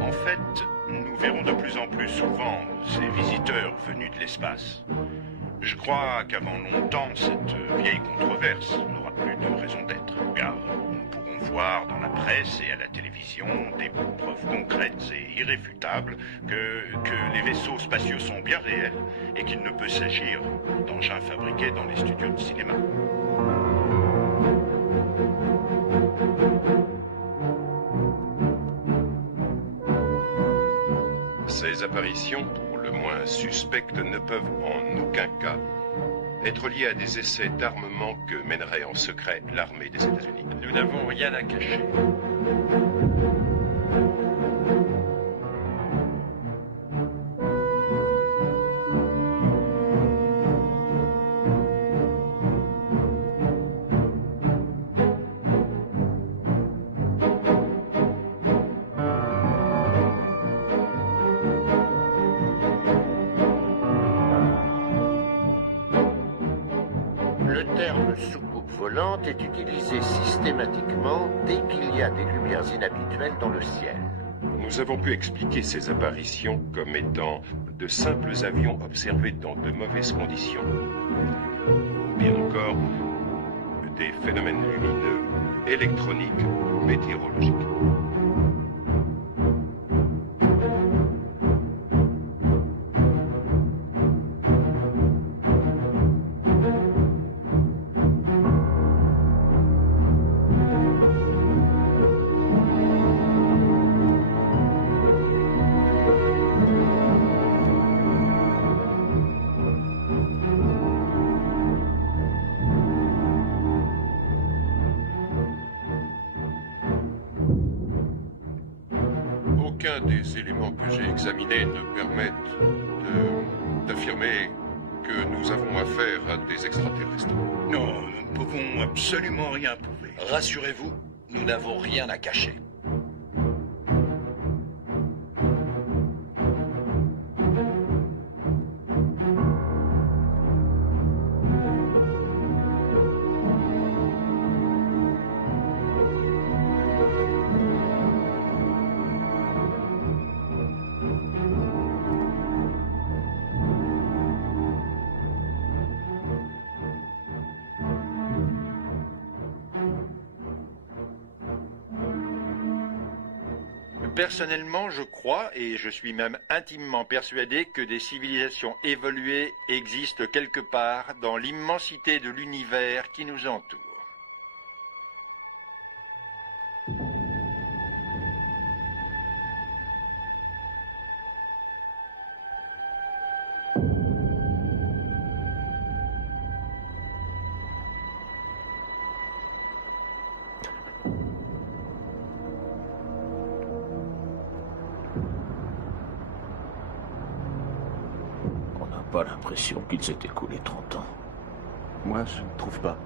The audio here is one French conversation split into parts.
En fait, nous verrons de plus en plus souvent ces visiteurs venus de l'espace. Je crois qu'avant longtemps, cette vieille controverse n'aura plus de raison d'être, car nous pourrons voir dans la presse et à la télévision des preuves concrètes et irréfutables que les vaisseaux spatiaux sont bien réels et qu'il ne peut s'agir d'engins fabriqués dans les studios de cinéma. Ces apparitions, pour le moins suspectes, ne peuvent en aucun cas être liées à des essais d'armement que mènerait en secret l'armée des États-Unis. Nous n'avons rien à cacher. Le terme soucoupe volante est utilisé systématiquement dès qu'il y a des lumières inhabituelles dans le ciel. Nous avons pu expliquer ces apparitions comme étant de simples avions observés dans de mauvaises conditions. Ou bien encore, des phénomènes lumineux, électroniques, météorologiques. Aucun des éléments que j'ai examinés ne permettent d'affirmer que nous avons affaire à des extraterrestres. Non, nous ne pouvons absolument rien prouver. Rassurez-vous, nous n'avons rien à cacher. Personnellement, je crois, et je suis même intimement persuadé, que des civilisations évoluées existent quelque part dans l'immensité de l'univers qui nous entoure. Pas l'impression qu'il s'est écoulé 30 ans. Moi, je ne trouve pas.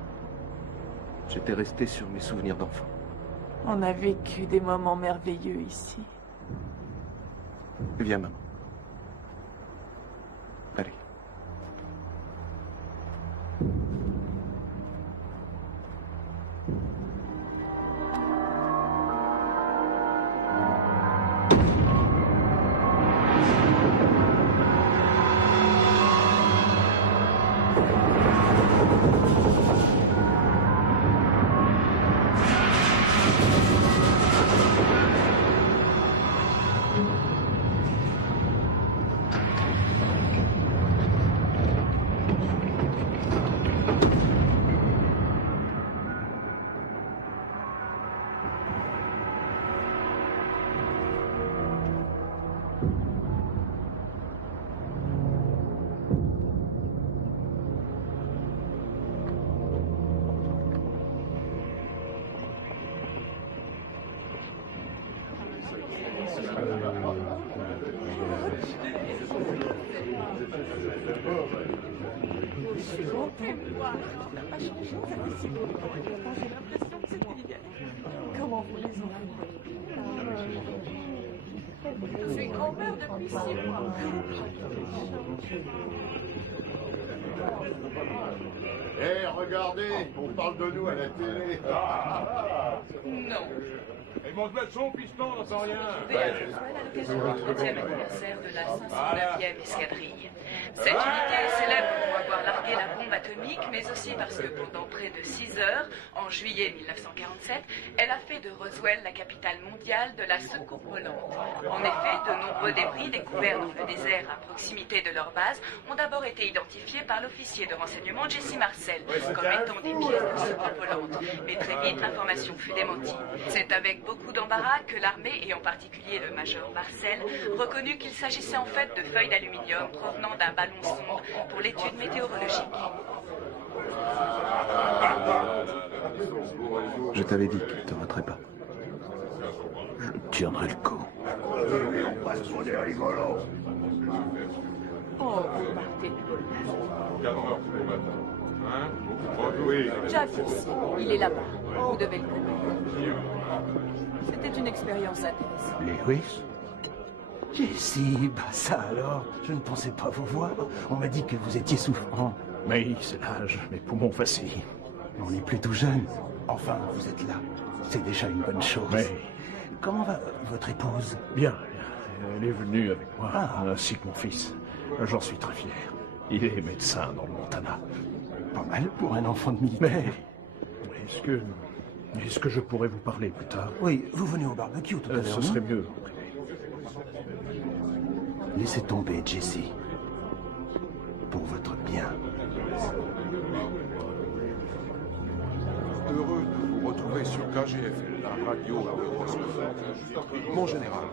J'étais resté sur mes souvenirs d'enfant. On a vécu des moments merveilleux ici. Viens, maman. Allez. Comment vous les enfants? Je suis grand-mère depuis 6 mois. Hé, regardez, on parle de nous à la télé. Non. Et monte le son, piston, on n'entend rien. À l'occasion du 30e anniversaire de la 509e escadrille. Cette unité est célèbre pour avoir largué la bombe atomique, mais aussi parce que pendant près de 6 heures, en juillet 1947, elle a fait de Roswell la capitale mondiale de la soucoupe volante. En effet, de nombreux débris découverts dans le désert à proximité de leur base ont d'abord été identifiés par l'officier de renseignement Jesse Marcel comme étant des pièces de soucoupe volante. Mais très vite, l'information fut démentie. C'est avec beaucoup d'embarras que l'armée, et en particulier le major Marcel, reconnut qu'il s'agissait en fait de feuilles d'aluminium provenant d'un ballon sonde pour l'étude météorologique. Je t'avais dit qu'il ne te raterait pas. Je tiendrai le coup. Oh, vous partez de Oui. Jack ici, il est là-bas. Vous devez le connaître. C'était une expérience intéressante. Lewis? Jesse, bah ça alors, je ne pensais pas vous voir. On m'a dit que vous étiez souffrant. Oui, c'est l'âge, mes poumons vacillent. On est plutôt jeune. Enfin, vous êtes là. C'est déjà une bonne chose. Mais... Comment va votre épouse? Bien, bien. Elle est venue avec moi, ainsi que mon fils. J'en suis très fier. Il est médecin dans le Montana. Pas mal pour un enfant de militaire. Mais est-ce que je pourrais vous parler plus tard? Oui, vous venez au barbecue tout à l'heure. Ce serait mieux. Laissez tomber, Jesse. Pour votre bien. Heureux de vous retrouver sur KGFL, la radio de Roswell. Mon général,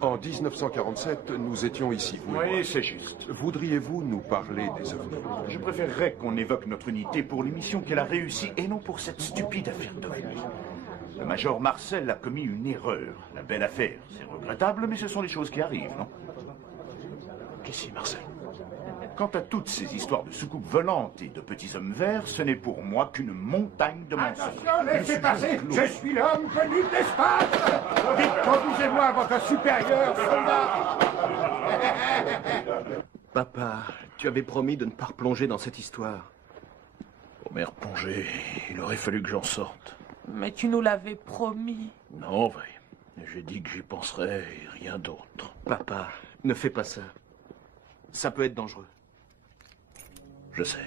en 1947, nous étions ici, vous et moi. Oui, c'est juste. Voudriez-vous nous parler des ovnis? Je préférerais qu'on évoque notre unité pour l'émission qu'elle a réussi et non pour cette stupide affaire d'ovnis. Le major Marcel a commis une erreur. La belle affaire, c'est regrettable, mais ce sont les choses qui arrivent, non? Qu'ici, Marcel? Quant à toutes ces histoires de soucoupes volantes et de petits hommes verts, ce n'est pour moi qu'une montagne de mensonges. Attention, laissez passer. Je suis l'homme venu de l'espace. Vite, conduisez-moi à votre supérieur, soldat. Papa, tu avais promis de ne pas replonger dans cette histoire. Pour m'y replonger, il aurait fallu que j'en sorte. Mais tu nous l'avais promis. Non, oui. J'ai dit que j'y penserais et rien d'autre. Papa, ne fais pas ça. Ça peut être dangereux. Je sais.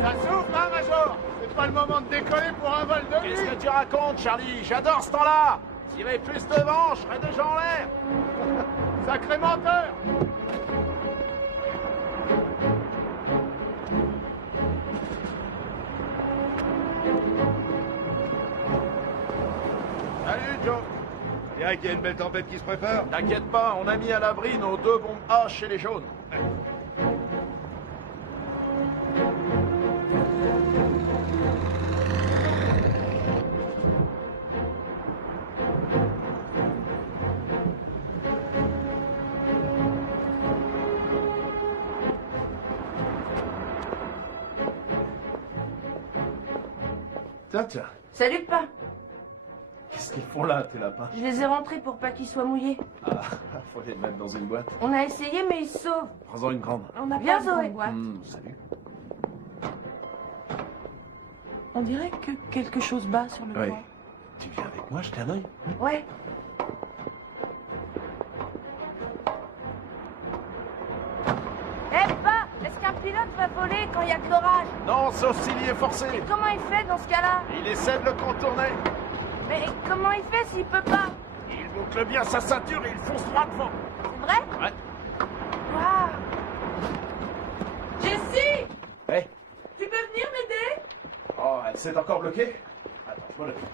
Ça souffle, hein, Major? C'est pas le moment de décoller pour un vol de nuit. Qu'est-ce que tu racontes, Charlie? J'adore ce temps-là. S'il y avait plus de vent, je serais déjà en l'air. Sacré menteur. Salut, Joe. Dirais qu'il y a une belle tempête qui se prépare. T'inquiète pas, on a mis à l'abri nos 2 bombes A chez les jaunes. Tiens. Salut, pas. Qu'est-ce qu'ils font là, tes lapins? Je les ai rentrés pour pas qu'ils soient mouillés. Ah, faut les mettre dans une boîte. On a essayé, mais ils se sauvent. Prends-en une grande. On a bien Zoé. Salut. On dirait que quelque chose bat sur le Oui. toit. Tu viens avec moi, jeter un œil? Ouais. Eh, pas! Est-ce qu'un pilote va voler quand il y a de l'orage? Non, sauf s'il y est forcé. Et comment il fait dans ce cas-là? Il essaie de le contourner. Mais comment il fait s'il peut pas? Il boucle bien sa ceinture et il fonce droit devant. C'est vrai? Ouais. Waouh! Jessie! Hey. Tu peux venir m'aider? Oh, elle s'est encore bloquée? Attends, je m'en occupe.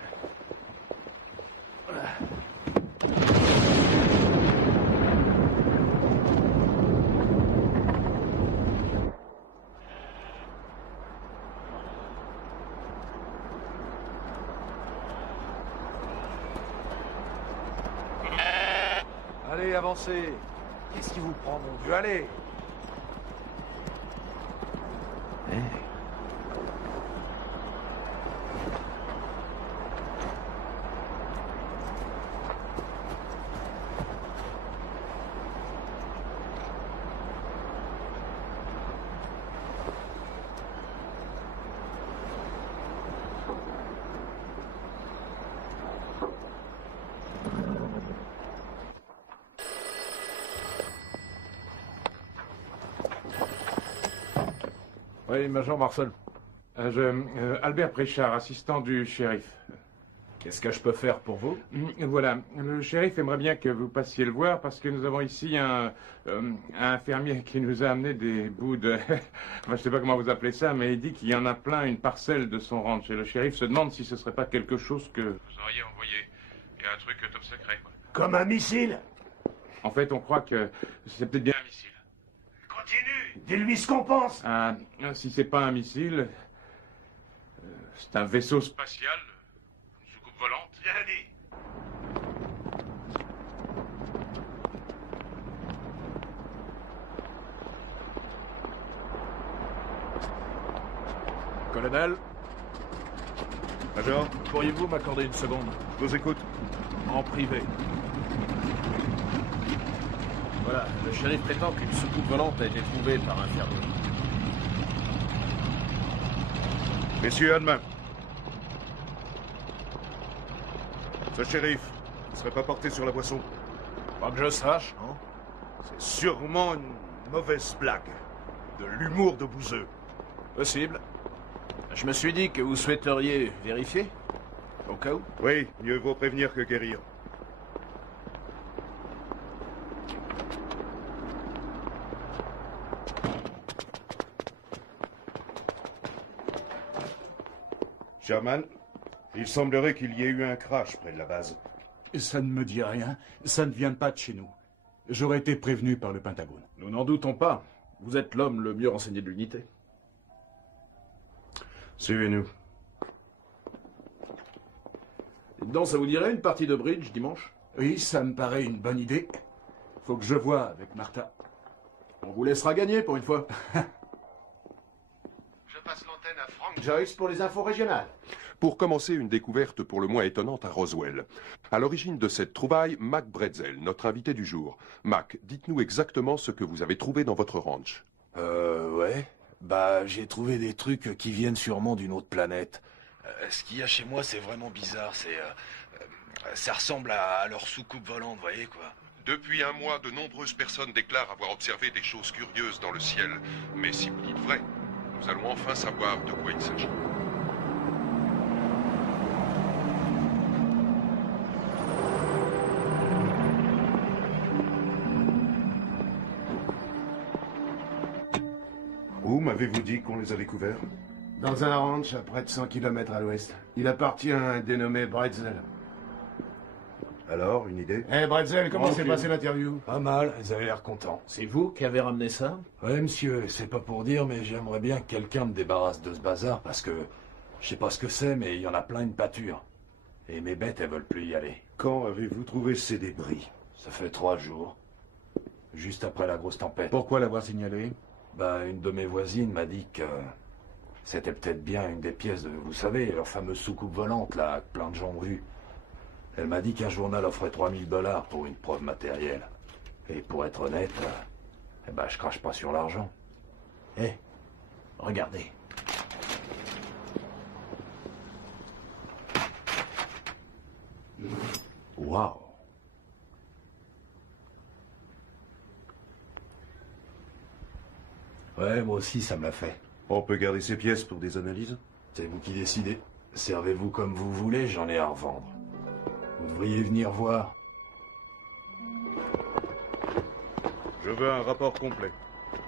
avancez. Qu'est-ce qui vous prend, mon Dieu? Allez. Oui, Major Marcel. Albert Préchard, assistant du shérif. Qu'est-ce que je peux faire pour vous? Voilà, le shérif aimerait bien que vous passiez le voir parce que nous avons ici un fermier qui nous a amené des bouts de... enfin, je sais pas comment vous appelez ça, mais il dit qu'il y en a plein une parcelle de son ranch. Et le shérif se demande si ce serait pas quelque chose que vous auriez envoyé. Il y a un truc top secret, quoi. Comme un missile? En fait, on croit que c'est peut-être bien un missile. Continue. Dis-lui ce qu'on pense. Ah, si c'est pas un missile, c'est un vaisseau spatial, une soucoupe volante. Bien dit. Colonel, Major, pourriez-vous m'accorder une seconde? je vous écoute. En privé. Voilà, le shérif prétend qu'une soucoupe volante a été trouvée par un fermier. Messieurs, à demain. Ce shérif ne serait pas porté sur la boisson? Pas que je sache, non? C'est sûrement une mauvaise blague. De l'humour de bouseux. Possible. Je me suis dit que vous souhaiteriez vérifier, au cas où. Oui, mieux vaut prévenir que guérir. Sherman, il semblerait qu'il y ait eu un crash près de la base. Ça ne me dit rien. Ça ne vient pas de chez nous. J'aurais été prévenu par le Pentagone. Nous n'en doutons pas. Vous êtes l'homme le mieux renseigné de l'unité. Suivez-nous. Donc, ça vous dirait une partie de bridge dimanche? Oui, ça me paraît une bonne idée. Faut que je voie avec Martha. On vous laissera gagner pour une fois. Je passe l'antenne à Frank Joyce pour les infos régionales. Pour commencer, une découverte pour le moins étonnante à Roswell. À l'origine de cette trouvaille, Mac Bretzel, notre invité du jour. Mac, dites-nous exactement ce que vous avez trouvé dans votre ranch. Ouais. Bah, j'ai trouvé des trucs qui viennent sûrement d'une autre planète. Ce qu'il y a chez moi, c'est vraiment bizarre. Ça ressemble à leur soucoupe volante, vous voyez, quoi. Depuis un mois, de nombreuses personnes déclarent avoir observé des choses curieuses dans le ciel. Mais si vous dites vrai, nous allons enfin savoir de quoi il s'agit. Où m'avez-vous dit qu'on les avait couverts? Dans un ranch à près de 100 km à l'ouest. Il appartient à un dénommé Bretzel. Alors, une idée? Bretzel, comment s'est passée l'interview? Pas mal, ils avaient l'air contents. C'est vous qui avez ramené ça? Ouais, monsieur, c'est pas pour dire, mais j'aimerais bien que quelqu'un me débarrasse de ce bazar, parce que je sais pas ce que c'est, mais il y en a plein une pâture. Et mes bêtes, elles veulent plus y aller. Quand avez-vous trouvé ces débris? Ça fait 3 jours. Juste après la grosse tempête. Pourquoi l'avoir signalé? Bah, une de mes voisines m'a dit que c'était peut-être bien une des pièces de, vous savez, leur fameuse soucoupe volante, là, que plein de gens ont vu. Elle m'a dit qu'un journal offrait $3000 pour une preuve matérielle. Et pour être honnête, eh ben, je crache pas sur l'argent. Regardez. Waouh! Ouais, moi aussi, ça me l'a fait. On peut garder ces pièces pour des analyses? C'est vous qui décidez. Servez-vous comme vous voulez, j'en ai à revendre. Vous devriez venir voir. Je veux un rapport complet.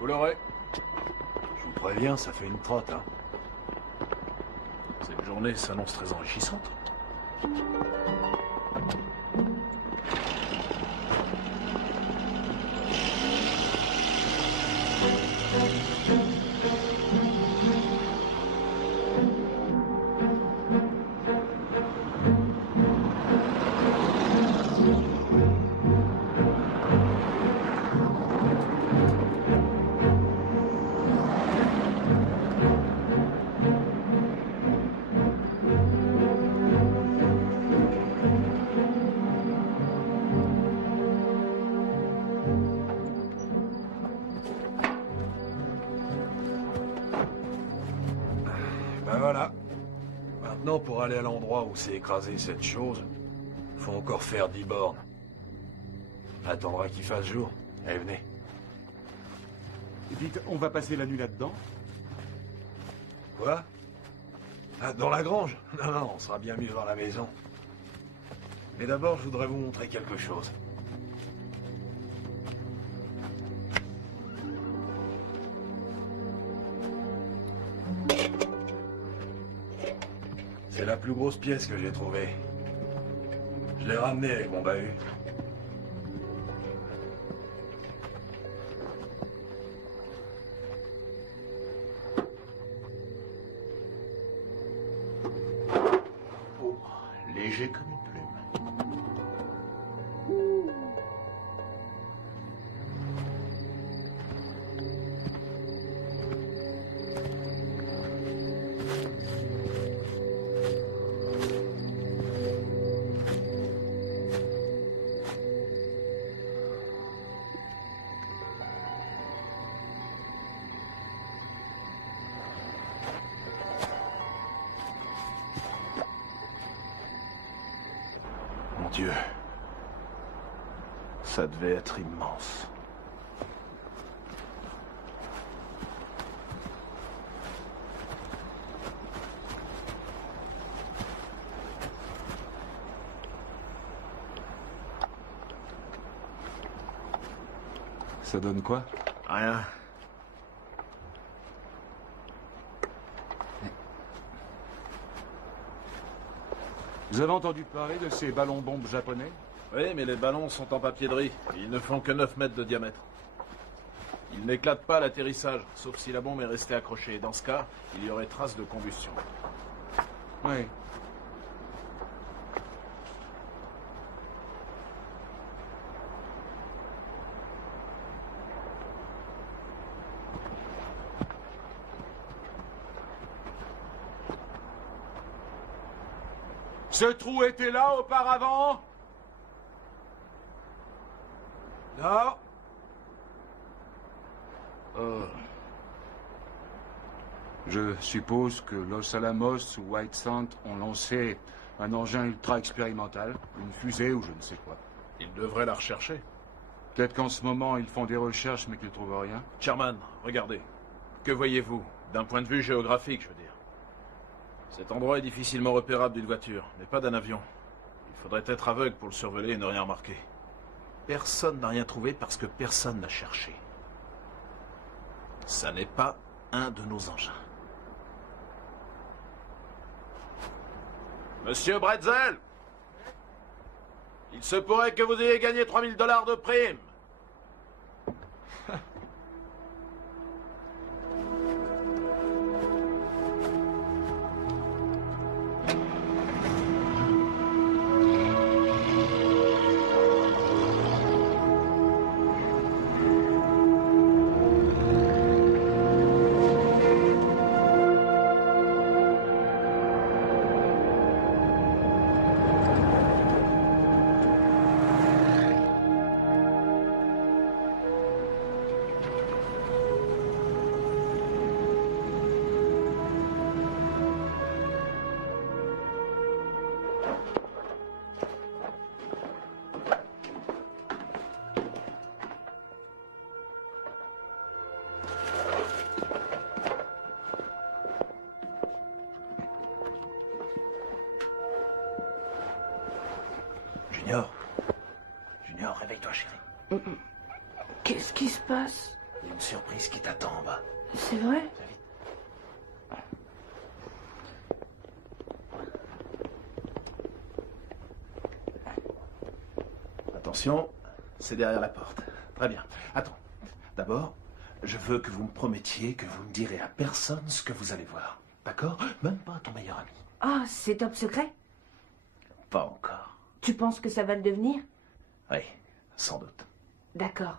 Vous l'aurez. Je vous préviens, ça fait une trotte, hein. Cette journée s'annonce très enrichissante. pour aller à l'endroit où s'est écrasée cette chose, faut encore faire 10 bornes. Attendra qu'il fasse jour. Allez, venez. Dites, on va passer la nuit là-dedans? Quoi? Ah, dans la grange? Non, non, on sera bien mieux dans la maison. Mais d'abord, je voudrais vous montrer quelque chose. C'est la plus grosse pièce que j'ai trouvée. Je l'ai ramenée avec mon bahut. Oh, léger comme une plume. Mon Dieu. Ça devait être immense. Ça donne quoi? Rien. Vous avez entendu parler de ces ballons-bombes japonais? Oui, mais les ballons sont en papier de riz. Ils ne font que 9 mètres de diamètre. Ils n'éclatent pas à l'atterrissage, sauf si la bombe est restée accrochée. Dans ce cas, il y aurait trace de combustion. Oui. Ce trou était là auparavant? Non. Je suppose que Los Alamos ou White Sand ont lancé un engin ultra expérimental, une fusée ou je ne sais quoi. Ils devraient la rechercher. Peut-être qu'en ce moment, ils font des recherches mais qu'ils ne trouvent rien. Sherman, regardez. Que voyez-vous? D'un point de vue géographique, je veux dire. Cet endroit est difficilement repérable d'une voiture, mais pas d'un avion. Il faudrait être aveugle pour le survoler et ne rien remarquer. Personne n'a rien trouvé parce que personne n'a cherché. Ça n'est pas un de nos engins. Monsieur Bretzel! Il se pourrait que vous ayez gagné 3000 $ de prime. Junior, réveille-toi, chérie. Qu'est-ce qui se passe? Il y a une surprise qui t'attend en bas. C'est vrai? Attention, c'est derrière la porte. Très bien. Attends. D'abord, je veux que vous me promettiez que vous ne direz à personne ce que vous allez voir. D'accord? Même pas à ton meilleur ami. Ah, c'est top secret? Pas encore. Tu penses que ça va le devenir? Oui, sans doute. D'accord.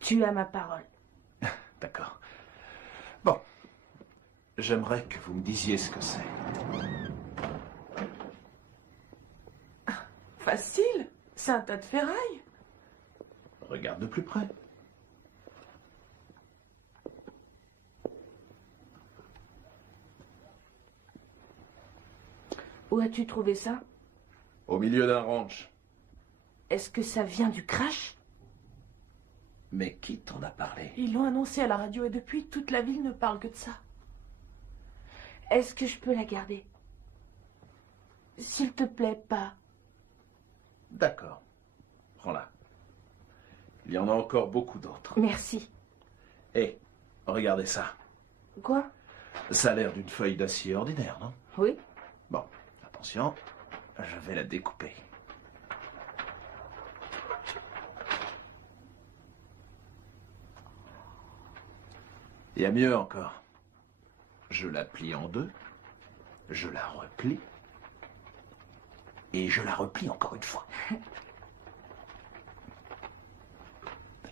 Tu as ma parole. D'accord. Bon. J'aimerais que vous me disiez ce que c'est. Facile. C'est un tas de ferraille. Regarde de plus près. Où as-tu trouvé ça? Au milieu d'un ranch. Est-ce que ça vient du crash? Mais qui t'en a parlé? Ils l'ont annoncé à la radio et depuis, toute la ville ne parle que de ça. Est-ce que je peux la garder? S'il te plaît, pas. D'accord. Prends-la. Il y en a encore beaucoup d'autres. Merci. Hé, regardez ça. Quoi? Ça a l'air d'une feuille d'acier ordinaire, non? Oui. Bon, attention, je vais la découper. Il y a mieux encore. Je la plie en deux, je la replie, et je la replie encore une fois.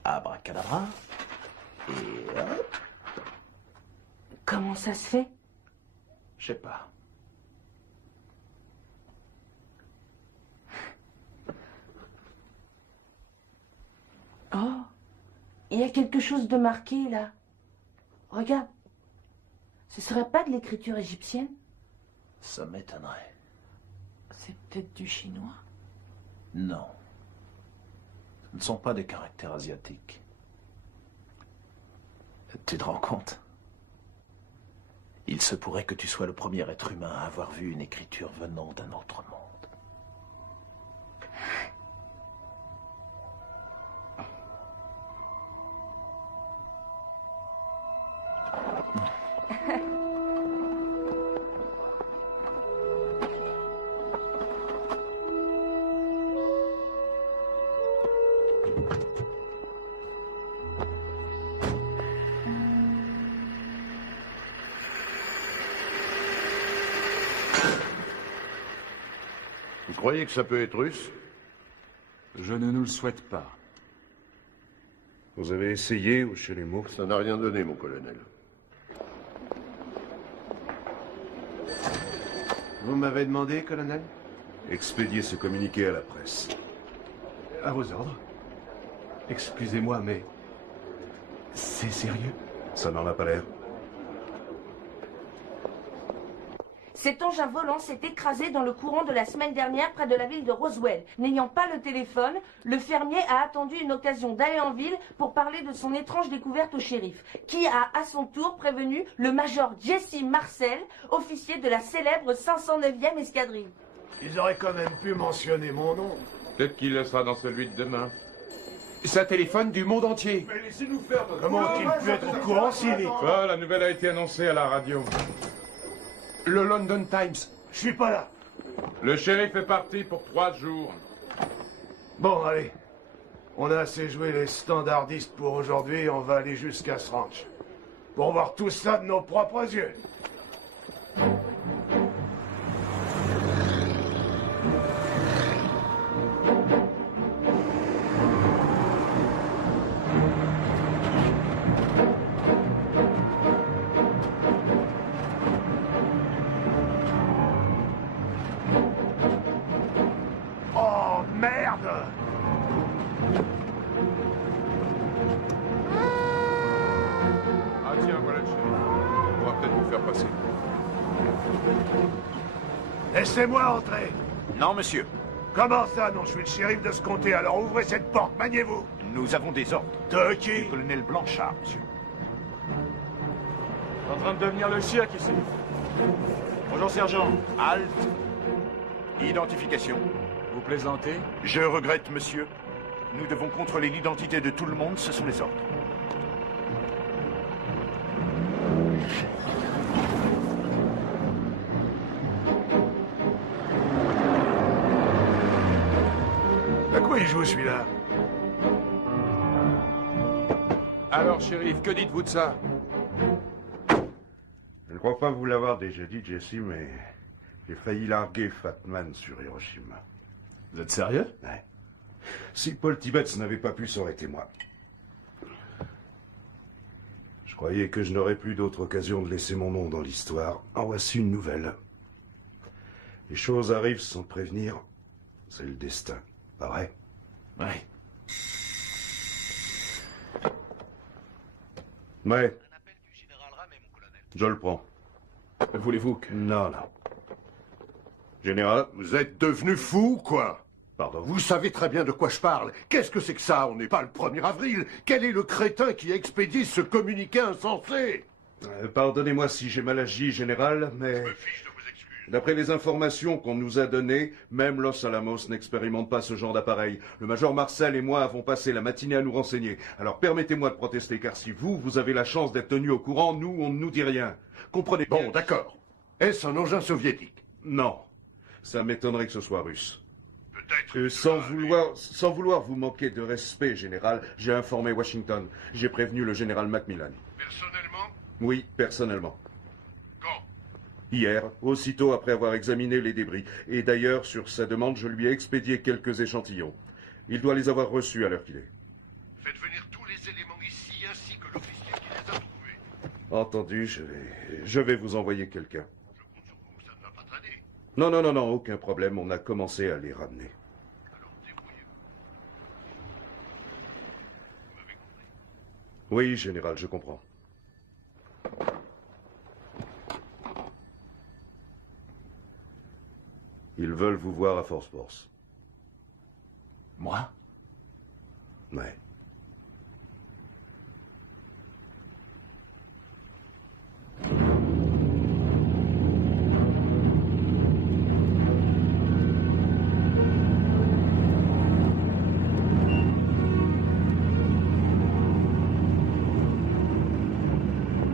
Abracadabra, et hop. Comment ça se fait? Je sais pas. Oh, il y a quelque chose de marqué là. Regarde. Ce serait pas de l'écriture égyptienne? Ça m'étonnerait. C'est peut-être du chinois. Non. Ce ne sont pas des caractères asiatiques. Tu te rends compte? Il se pourrait que tu sois le premier être humain à avoir vu une écriture venant d'un autre monde. Vous croyez que ça peut être russe? Je ne nous le souhaite pas. Vous avez essayé ou chez les mots? Ça n'a rien donné, mon colonel. Vous m'avez demandé, colonel? Expédiez ce communiqué à la presse. À vos ordres. Excusez-moi, mais... c'est sérieux? Ça n'en a pas l'air. Cet engin volant s'est écrasé dans le courant de la semaine dernière près de la ville de Roswell. N'ayant pas le téléphone, le fermier a attendu une occasion d'aller en ville pour parler de son étrange découverte au shérif, qui a à son tour prévenu le major Jesse Marcel, officier de la célèbre 509e escadrille. Ils auraient quand même pu mentionner mon nom. Peut-être qu'il le sera dans celui de demain. Ça téléphone du monde entier. Mais laissez-nous faire notre... Comment ont-ils pu être au courant si vite? Ah, la nouvelle a été annoncée à la radio. Le London Times. Je suis pas là. Le shérif est parti pour 3 jours. Bon, allez. On a assez joué les standardistes pour aujourd'hui, on va aller jusqu'à ce ranch. Pour voir tout ça de nos propres yeux. Oh, merde! Ah tiens, voilà le shérif. On pourra peut-être vous faire passer. Laissez-moi entrer. Non, monsieur. Comment ça, non? Je suis le shérif de ce comté, alors ouvrez cette porte, maniez-vous. Nous avons des ordres. De qui? Du colonel Blanchard, monsieur. En train de devenir le chien ici. Bonjour, sergent. Halte. Identification. Vous plaisantez? Je regrette, monsieur. Nous devons contrôler l'identité de tout le monde, ce sont les ordres. À quoi il joue, celui-là? Alors, shérif, que dites-vous de ça? Je ne crois pas vous l'avoir déjà dit, Jesse, mais j'ai failli larguer Fatman sur Hiroshima. Vous êtes sérieux? Ouais. Si Paul Tibbets n'avait pas pu, ça aurait été moi. Je croyais que je n'aurais plus d'autre occasion de laisser mon nom dans l'histoire. En voici une nouvelle. Les choses arrivent sans prévenir. C'est le destin. Pas vrai? Ouais. Ouais. Je le prends. Voulez-vous que... Non, non. Général? Vous êtes devenu fou, quoi? Pardon? Vous savez très bien de quoi je parle. Qu'est-ce que c'est que ça? On n'est pas le 1er avril. Quel est le crétin qui expédie ce communiqué insensé? Pardonnez-moi si j'ai mal agi, Général, mais... Je me fiche de vos excuses. D'après les informations qu'on nous a données, même Los Alamos n'expérimente pas ce genre d'appareil. Le Major Marcel et moi avons passé la matinée à nous renseigner. Alors permettez-moi de protester, car si vous avez la chance d'être tenu au courant, nous, on ne nous dit rien. Comprenez bien. Bon, d'accord. Est-ce un engin soviétique? Non. Ça m'étonnerait que ce soit russe. Peut-être. Sans vouloir vous manquer de respect, Général, j'ai informé Washington. J'ai prévenu le général Macmillan. Personnellement? Oui, personnellement. Quand? Hier, aussitôt après avoir examiné les débris. Et d'ailleurs, sur sa demande, je lui ai expédié quelques échantillons. Il doit les avoir reçus à l'heure qu'il est. Faites venir tous les éléments ici, ainsi que l'officier qui les a trouvés. Entendu, je vais vous envoyer quelqu'un. Je compte sur vous, ça ne va pas traîner. Non, aucun problème, on a commencé à les ramener. Alors débrouillez-vous. Vous m'avez compris? Oui, Général, je comprends. Ils veulent vous voir à Force Force. Moi? Ouais.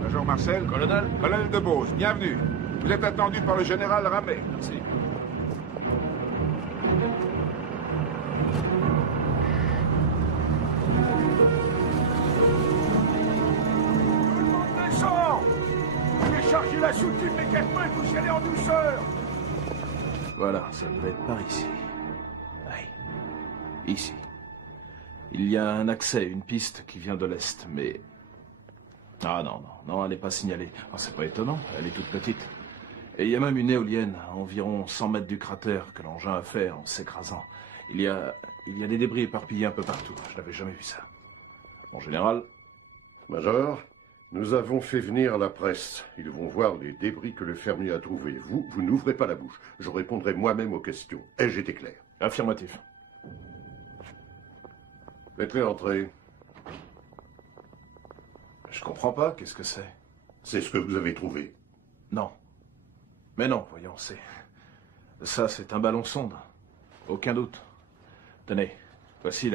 Major Marcel. Colonel. Colonel de Beauce, bienvenue. Vous êtes attendu par le général Ramet. Merci. Descends! Déchargez la soulte immédiatement et vous y allez en douceur! Voilà, ça devait être par ici. Oui. Ici. Il y a un accès, une piste qui vient de l'est, mais... Ah non, elle n'est pas signalée. Oh, c'est pas étonnant, elle est toute petite. Et il y a même une éolienne à environ 100 mètres du cratère que l'engin a fait en s'écrasant. Il y a des débris éparpillés un peu partout. Je n'avais jamais vu ça. En général... Major, nous avons fait venir la presse. Ils vont voir les débris que le fermier a trouvés. Vous n'ouvrez pas la bouche. Je répondrai moi-même aux questions. Ai-je été clair? Affirmatif. Faites-les entrer. Je comprends pas, qu'est-ce que c'est? C'est ce que vous avez trouvé. Non. Mais non, voyons, c'est... Ça, c'est un ballon sonde. Aucun doute. Tenez, voici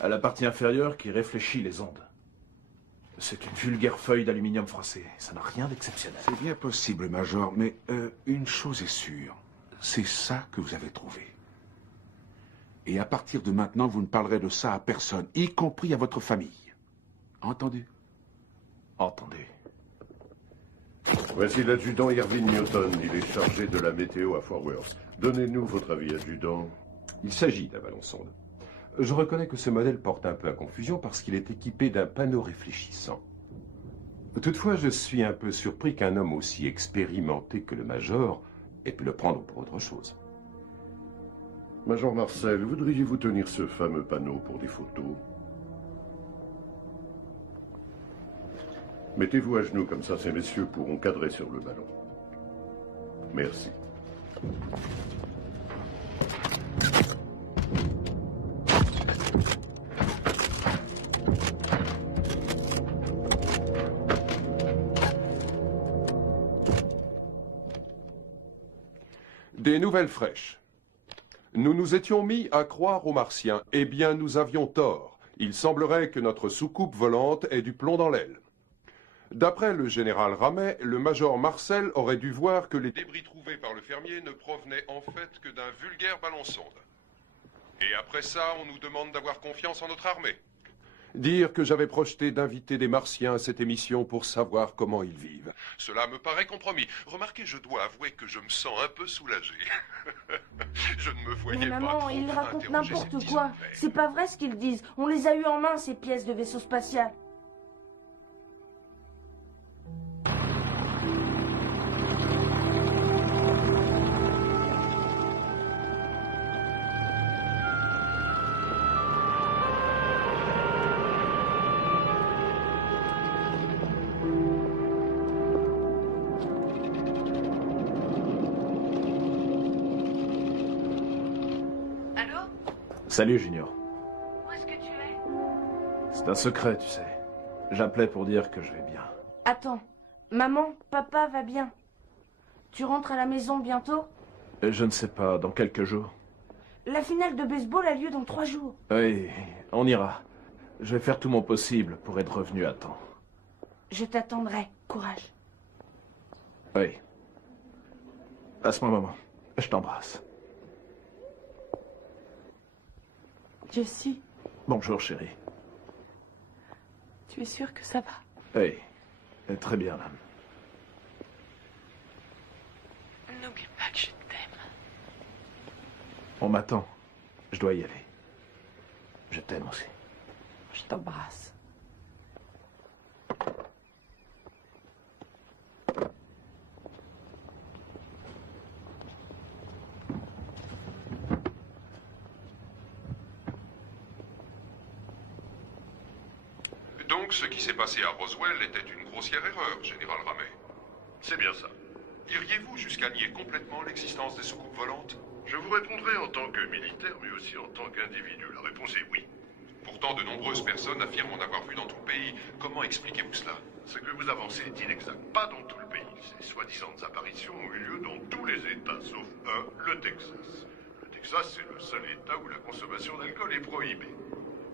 la partie inférieure qui réfléchit les ondes. C'est une vulgaire feuille d'aluminium froissé. Ça n'a rien d'exceptionnel. C'est bien possible, Major, mais une chose est sûre. C'est ça que vous avez trouvé. Et à partir de maintenant, vous ne parlerez de ça à personne, y compris à votre famille. Entendu? Entendu. Voici l'adjudant Irving Newton. Il est chargé de la météo à Fort Worth. Donnez-nous votre avis, adjudant. Il s'agit d'un ballon sonde. Je reconnais que ce modèle porte un peu à confusion parce qu'il est équipé d'un panneau réfléchissant. Toutefois, je suis un peu surpris qu'un homme aussi expérimenté que le Major ait pu le prendre pour autre chose. Major Marcel, voudriez-vous tenir ce fameux panneau pour des photos? Mettez-vous à genoux, comme ça ces messieurs pourront cadrer sur le ballon. Merci. Des nouvelles fraîches. Nous nous étions mis à croire aux Martiens. Eh bien, nous avions tort. Il semblerait que notre soucoupe volante ait du plomb dans l'aile. D'après le général Ramet, le major Marcel aurait dû voir que les débris trouvés par le fermier ne provenaient en fait que d'un vulgaire ballon sonde. Et après ça, on nous demande d'avoir confiance en notre armée. Dire que j'avais projeté d'inviter des Martiens à cette émission pour savoir comment ils vivent. Cela me paraît compromis. Remarquez, je dois avouer que je me sens un peu soulagé. Je ne me voyais Mais pas maman, trop ils racontent interroger n'importe ces petits quoi. hommes. C'est pas vrai ce qu'ils disent. On les a eu en main, ces pièces de vaisseau spatial. Salut, Junior. Où est-ce que tu es? C'est un secret, tu sais. J'appelais pour dire que je vais bien. Attends, maman, papa va bien. Tu rentres à la maison bientôt? Je ne sais pas, dans quelques jours. La finale de baseball a lieu dans 3 jours. Oui, on ira. Je vais faire tout mon possible pour être revenu à temps. Je t'attendrai. Courage. Oui. Passe-moi un moment. Je t'embrasse. Jessie, Bonjour, chérie. tu es sûre que ça va? Oui. Très bien, là. N'oublie pas que je t'aime. On m'attend. Je dois y aller. Je t'aime aussi. Je t'embrasse. Donc, ce qui s'est passé à Roswell était une grossière erreur, Général Ramey. C'est bien ça. Iriez-vous jusqu'à nier complètement l'existence des soucoupes volantes? Je vous répondrai en tant que militaire, mais aussi en tant qu'individu. La réponse est oui. Pourtant, de nombreuses personnes affirment en avoir vu dans tout le pays. Comment expliquez-vous cela? Ce que vous avancez est inexact. Pas dans tout le pays. Ces soi-disant apparitions ont eu lieu dans tous les États, sauf un, le Texas. Le Texas, c'est le seul État où la consommation d'alcool est prohibée.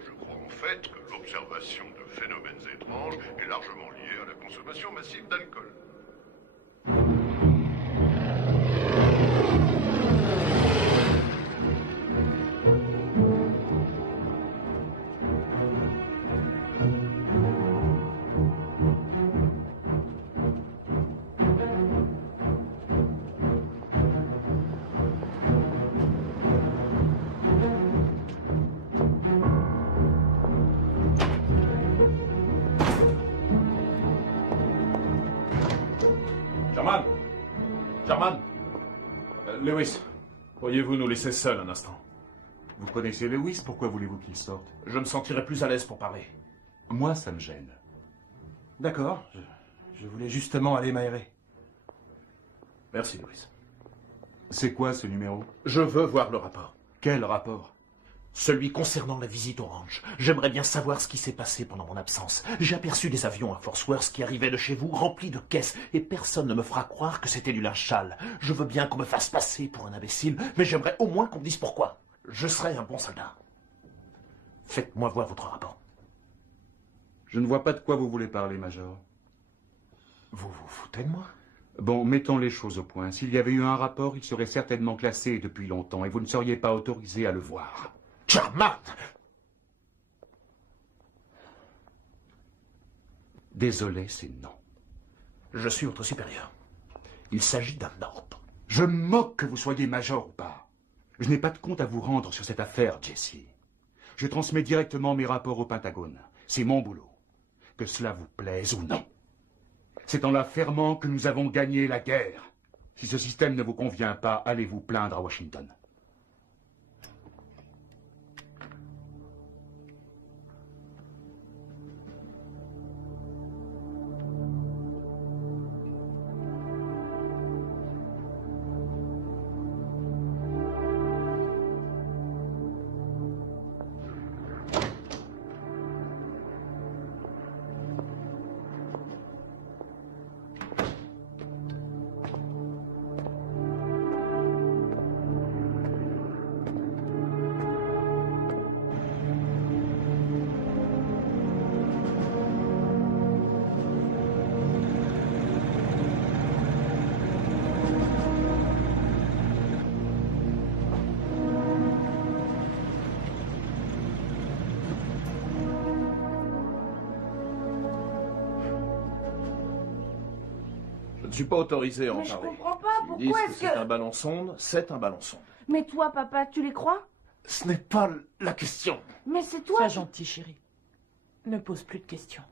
Je crois en fait que l'observation de phénomènes étranges est largement liée à la consommation massive d'alcool. Sherman Lewis, pourriez-vous nous laisser seuls un instant? Vous connaissez Lewis, pourquoi voulez-vous qu'il sorte? Je me sentirais plus à l'aise pour parler. Moi, ça me gêne. D'accord, je voulais justement aller m'aérer. Merci, Lewis. C'est quoi ce numéro? Je veux voir le rapport. Quel rapport? Celui concernant la visite au ranch. J'aimerais bien savoir ce qui s'est passé pendant mon absence. J'ai aperçu des avions à Fort Worth qui arrivaient de chez vous, remplis de caisses, et personne ne me fera croire que c'était du linge sale. Je veux bien qu'on me fasse passer pour un imbécile, mais j'aimerais au moins qu'on me dise pourquoi. Je serai un bon soldat. Faites-moi voir votre rapport. Je ne vois pas de quoi vous voulez parler, Major. Vous vous foutez de moi? Bon, mettons les choses au point. S'il y avait eu un rapport, il serait certainement classé depuis longtemps, et vous ne seriez pas autorisé à le voir. Sherman! Désolé, c'est non. Je suis votre supérieur. Il s'agit d'un ordre. Je me moque que vous soyez major ou pas. Je n'ai pas de compte à vous rendre sur cette affaire, Jesse. Je transmets directement mes rapports au Pentagone. C'est mon boulot. Que cela vous plaise ou non. C'est en la fermant que nous avons gagné la guerre. Si ce système ne vous convient pas, allez vous plaindre à Washington. Je ne suis pas autorisé à en Mais je parler. comprends pas, S'ils pourquoi disent est-ce que c'est un ballon sonde, c'est un ballon sonde. Mais toi, papa, tu les crois? Ce n'est pas la question. Mais c'est toi. Sois gentil, chérie. Ne pose plus de questions.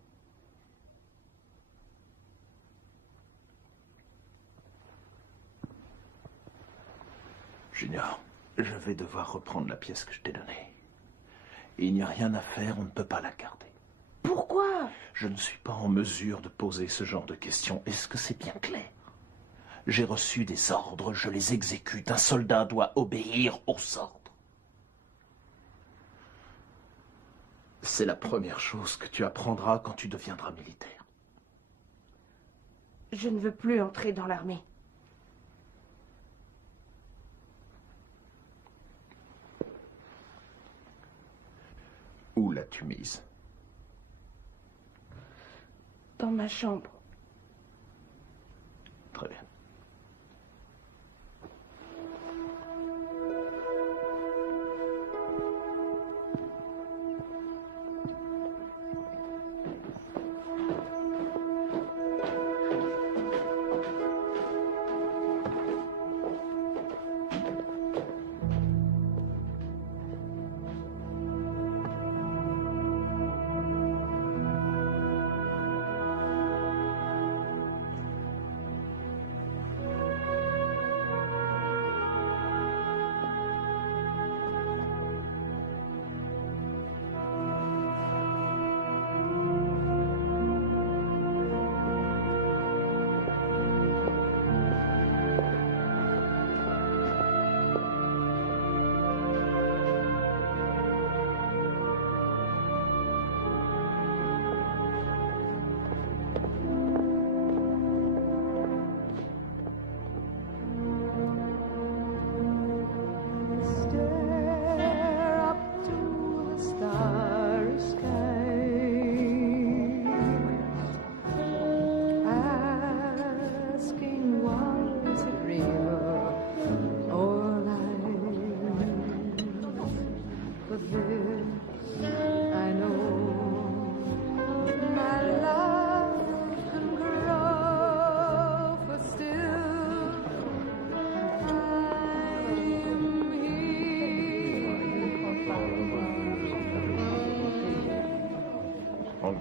Junior, je vais devoir reprendre la pièce que je t'ai donnée. Il n'y a rien à faire, on ne peut pas la garder. Pourquoi? Je ne suis pas en mesure de poser ce genre de questions. Est-ce que c'est bien clair? J'ai reçu des ordres, je les exécute. Un soldat doit obéir aux ordres. C'est la première chose que tu apprendras quand tu deviendras militaire. Je ne veux plus entrer dans l'armée. Où l'as-tu mise? Dans ma chambre. Très bien.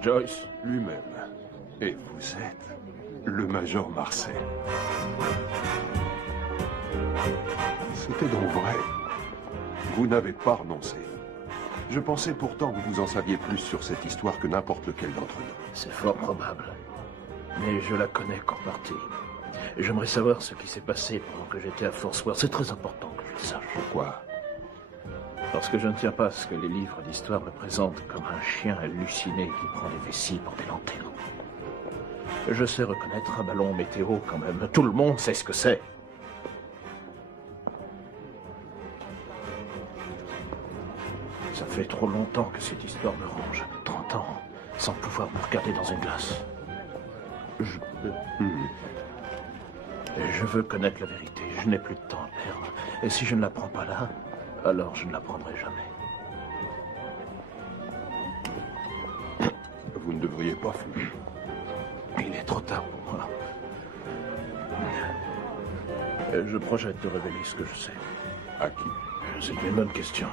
Joyce lui-même. Et vous êtes le Major Marcel. C'était donc vrai. Vous n'avez pas renoncé. Je pensais pourtant que vous en saviez plus sur cette histoire que n'importe lequel d'entre nous. C'est fort probable. Mais je la connais qu'en partie. Et j'aimerais savoir ce qui s'est passé pendant que j'étais à Fort Worth. C'est très important que je le sache. Pourquoi? Parce que je ne tiens pas à ce que les livres d'histoire me présentent comme un chien halluciné qui prend des vessies pour des lanternes. Je sais reconnaître un ballon météo quand même. Tout le monde sait ce que c'est. Ça fait trop longtemps que cette histoire me ronge. 30 ans, sans pouvoir me regarder dans une glace. Et je veux connaître la vérité. Je n'ai plus de temps à perdre. Et si je ne la prends pas là, alors je ne la prendrai jamais. Vous ne devriez pas fumer. Il est trop tard pour moi. Je projette de révéler ce que je sais. À qui? C'est une bonne question.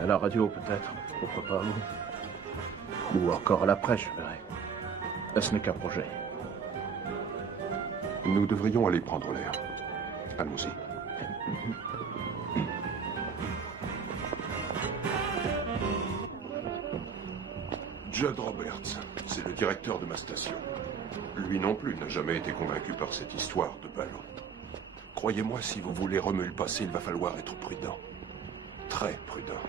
À la radio, peut-être. Pourquoi pas à vous? Ou encore à la presse, je verrai. Ce n'est qu'un projet. Nous devrions aller prendre l'air. Allons-y. Judd Roberts, c'est le directeur de ma station. Lui non plus n'a jamais été convaincu par cette histoire de ballon. Croyez-moi, si vous voulez remuer le passé, il va falloir être prudent. Très prudent.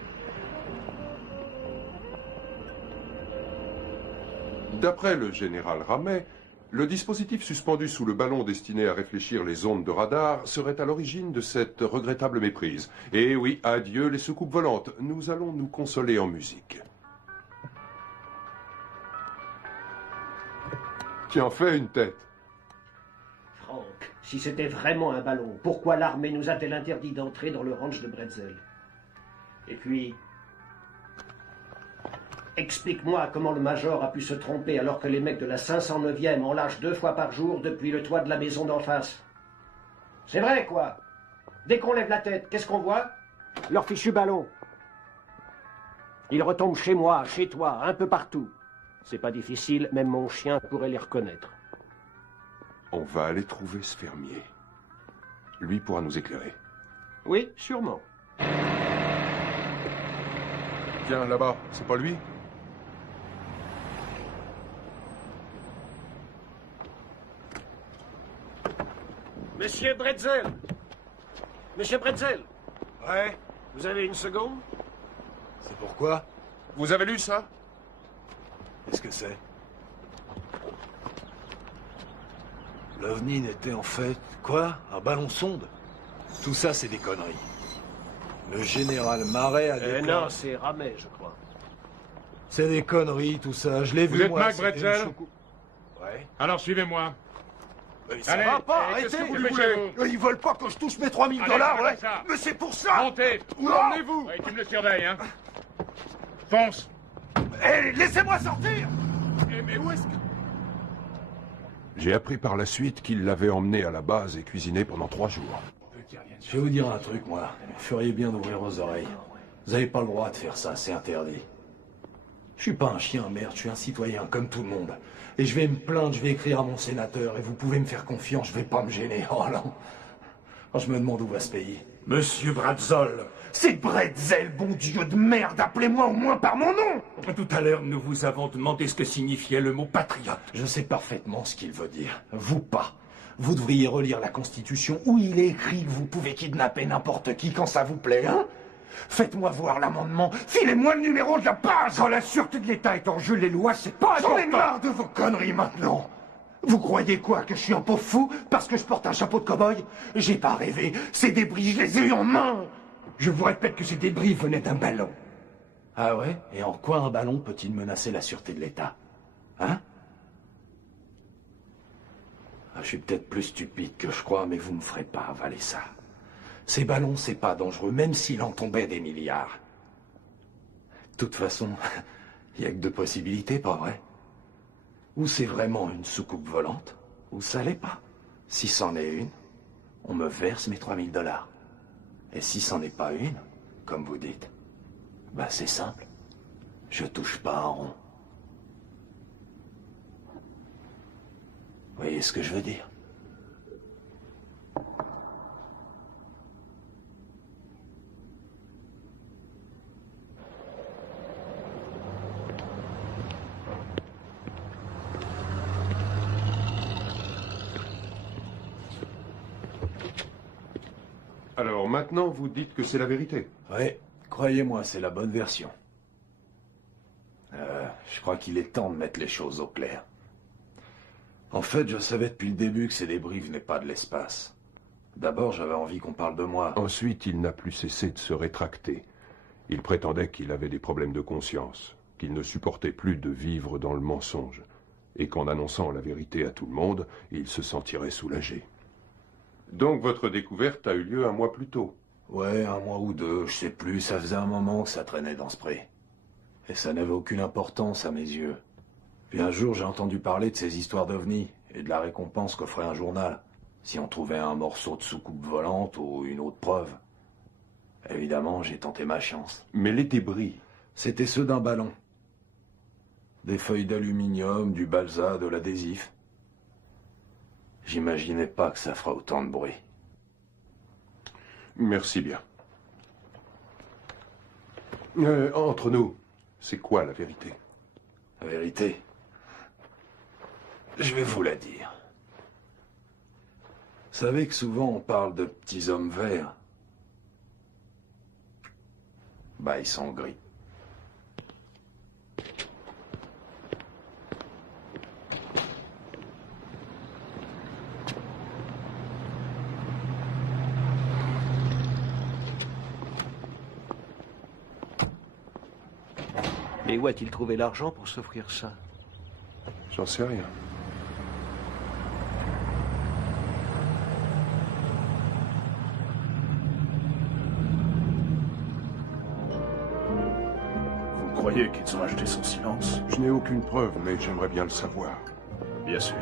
D'après le général Ramet, le dispositif suspendu sous le ballon destiné à réfléchir les ondes de radar serait à l'origine de cette regrettable méprise. Et oui, adieu les soucoupes volantes. Nous allons nous consoler en musique. Tiens, fais une tête. Frank, si c'était vraiment un ballon, pourquoi l'armée nous a-t-elle interdit d'entrer dans le ranch de Bretzel? Et puis, explique-moi comment le Major a pu se tromper alors que les mecs de la 509e en lâchent 2 fois par jour depuis le toit de la maison d'en face. C'est vrai, quoi. Dès qu'on lève la tête, qu'est-ce qu'on voit? Leur fichu ballon. Ils retombent chez moi, chez toi, un peu partout. C'est pas difficile, même mon chien pourrait les reconnaître. On va aller trouver ce fermier. Lui pourra nous éclairer. Oui, sûrement. Tiens, là-bas, c'est pas lui? Monsieur Bretzel! Monsieur Bretzel! Ouais? Vous avez une seconde? C'est pourquoi? Vous avez lu ça? Qu'est-ce que c'est? L'OVNI n'était en fait, quoi? Un ballon sonde? Tout ça, c'est des conneries. Le général Marais a déclaré... Non, c'est Ramet, je crois. C'est des conneries, tout ça. Je l'ai vu, Vous êtes moi. Mac c'était Bretzel? une choucou- Ouais. Alors suivez-moi. Mais ça Allez, va pas, et arrêtez, qu'est-ce que vous vous voulez? Ils veulent pas que je touche mes 3000 $, Allez, ouais. ça. Mais c'est pour ça. Montez. Où Non. emmenez-vous? Ouais, tu me le surveilles, hein. Fonce. Hé, laissez-moi sortir. Mais où est-ce que... J'ai appris par la suite qu'il l'avait emmené à la base et cuisiné pendant 3 jours. Je vais vous dire un truc, moi. Vous feriez bien d'ouvrir vos oreilles. Vous avez pas le droit de faire ça, c'est interdit. Je suis pas un chien, merde, je suis un citoyen, comme tout le monde. Et je vais me plaindre, je vais écrire à mon sénateur, et vous pouvez me faire confiance, je vais pas me gêner. Oh non. Oh, je me demande où va ce pays. Monsieur Bratzel. C'est Bretzel, bon Dieu de merde, appelez-moi au moins par mon nom. Tout à l'heure, nous vous avons demandé ce que signifiait le mot patriote. Je sais parfaitement ce qu'il veut dire. Vous pas. Vous devriez relire la Constitution où il est écrit que vous pouvez kidnapper n'importe qui quand ça vous plaît, hein? Faites-moi voir l'amendement. Filez-moi le numéro de la page. Quand la sûreté de l'État est en jeu, les lois, c'est pas... J'en ai marre de vos conneries maintenant. Vous croyez quoi, que je suis un pauvre fou parce que je porte un chapeau de cow-boy? J'ai pas rêvé. Ces débris, je les ai eus en main. Je vous répète que ces débris venaient d'un ballon. Ah ouais? Et en quoi un ballon peut-il menacer la sûreté de l'État? Hein? Ah, je suis peut-être plus stupide que je crois, mais vous me ferez pas avaler ça. Ces ballons, c'est pas dangereux, même s'il en tombait des milliards. De toute façon, il n'y a que 2 possibilités, pas vrai? Ou c'est vraiment une soucoupe volante, ou ça l'est pas. Si c'en est une, on me verse mes 3000 $. Et si c'en est pas une, comme vous dites, bah c'est simple. Je touche pas un rond. Vous voyez ce que je veux dire? Alors maintenant, vous dites que c'est la vérité? Oui, croyez-moi, c'est la bonne version. Je crois qu'il est temps de mettre les choses au clair. En fait, je savais depuis le début que ces débris venaient pas de l'espace. D'abord, j'avais envie qu'on parle de moi. Ensuite, il n'a plus cessé de se rétracter. Il prétendait qu'il avait des problèmes de conscience, qu'il ne supportait plus de vivre dans le mensonge, et qu'en annonçant la vérité à tout le monde, il se sentirait soulagé. Donc votre découverte a eu lieu 1 mois plus tôt? Ouais, 1 mois ou 2, je sais plus, ça faisait un moment que ça traînait dans ce pré. Et ça n'avait aucune importance à mes yeux. Puis un jour, j'ai entendu parler de ces histoires d'OVNI et de la récompense qu'offrait un journal, si on trouvait un morceau de soucoupe volante ou une autre preuve. Évidemment, j'ai tenté ma chance. Mais les débris? C'était ceux d'un ballon. Des feuilles d'aluminium, du balsa, de l'adhésif. J'imaginais pas que ça fera autant de bruit. Merci bien. Entre nous, c'est quoi la vérité? La vérité? Je vais vous la dire. Vous savez que souvent on parle de petits hommes verts. Bah, ils sont gris. Et où a-t-il trouvé l'argent pour s'offrir ça? J'en sais rien. Vous croyez qu'ils ont acheté son silence? Je n'ai aucune preuve, mais j'aimerais bien le savoir. Bien sûr.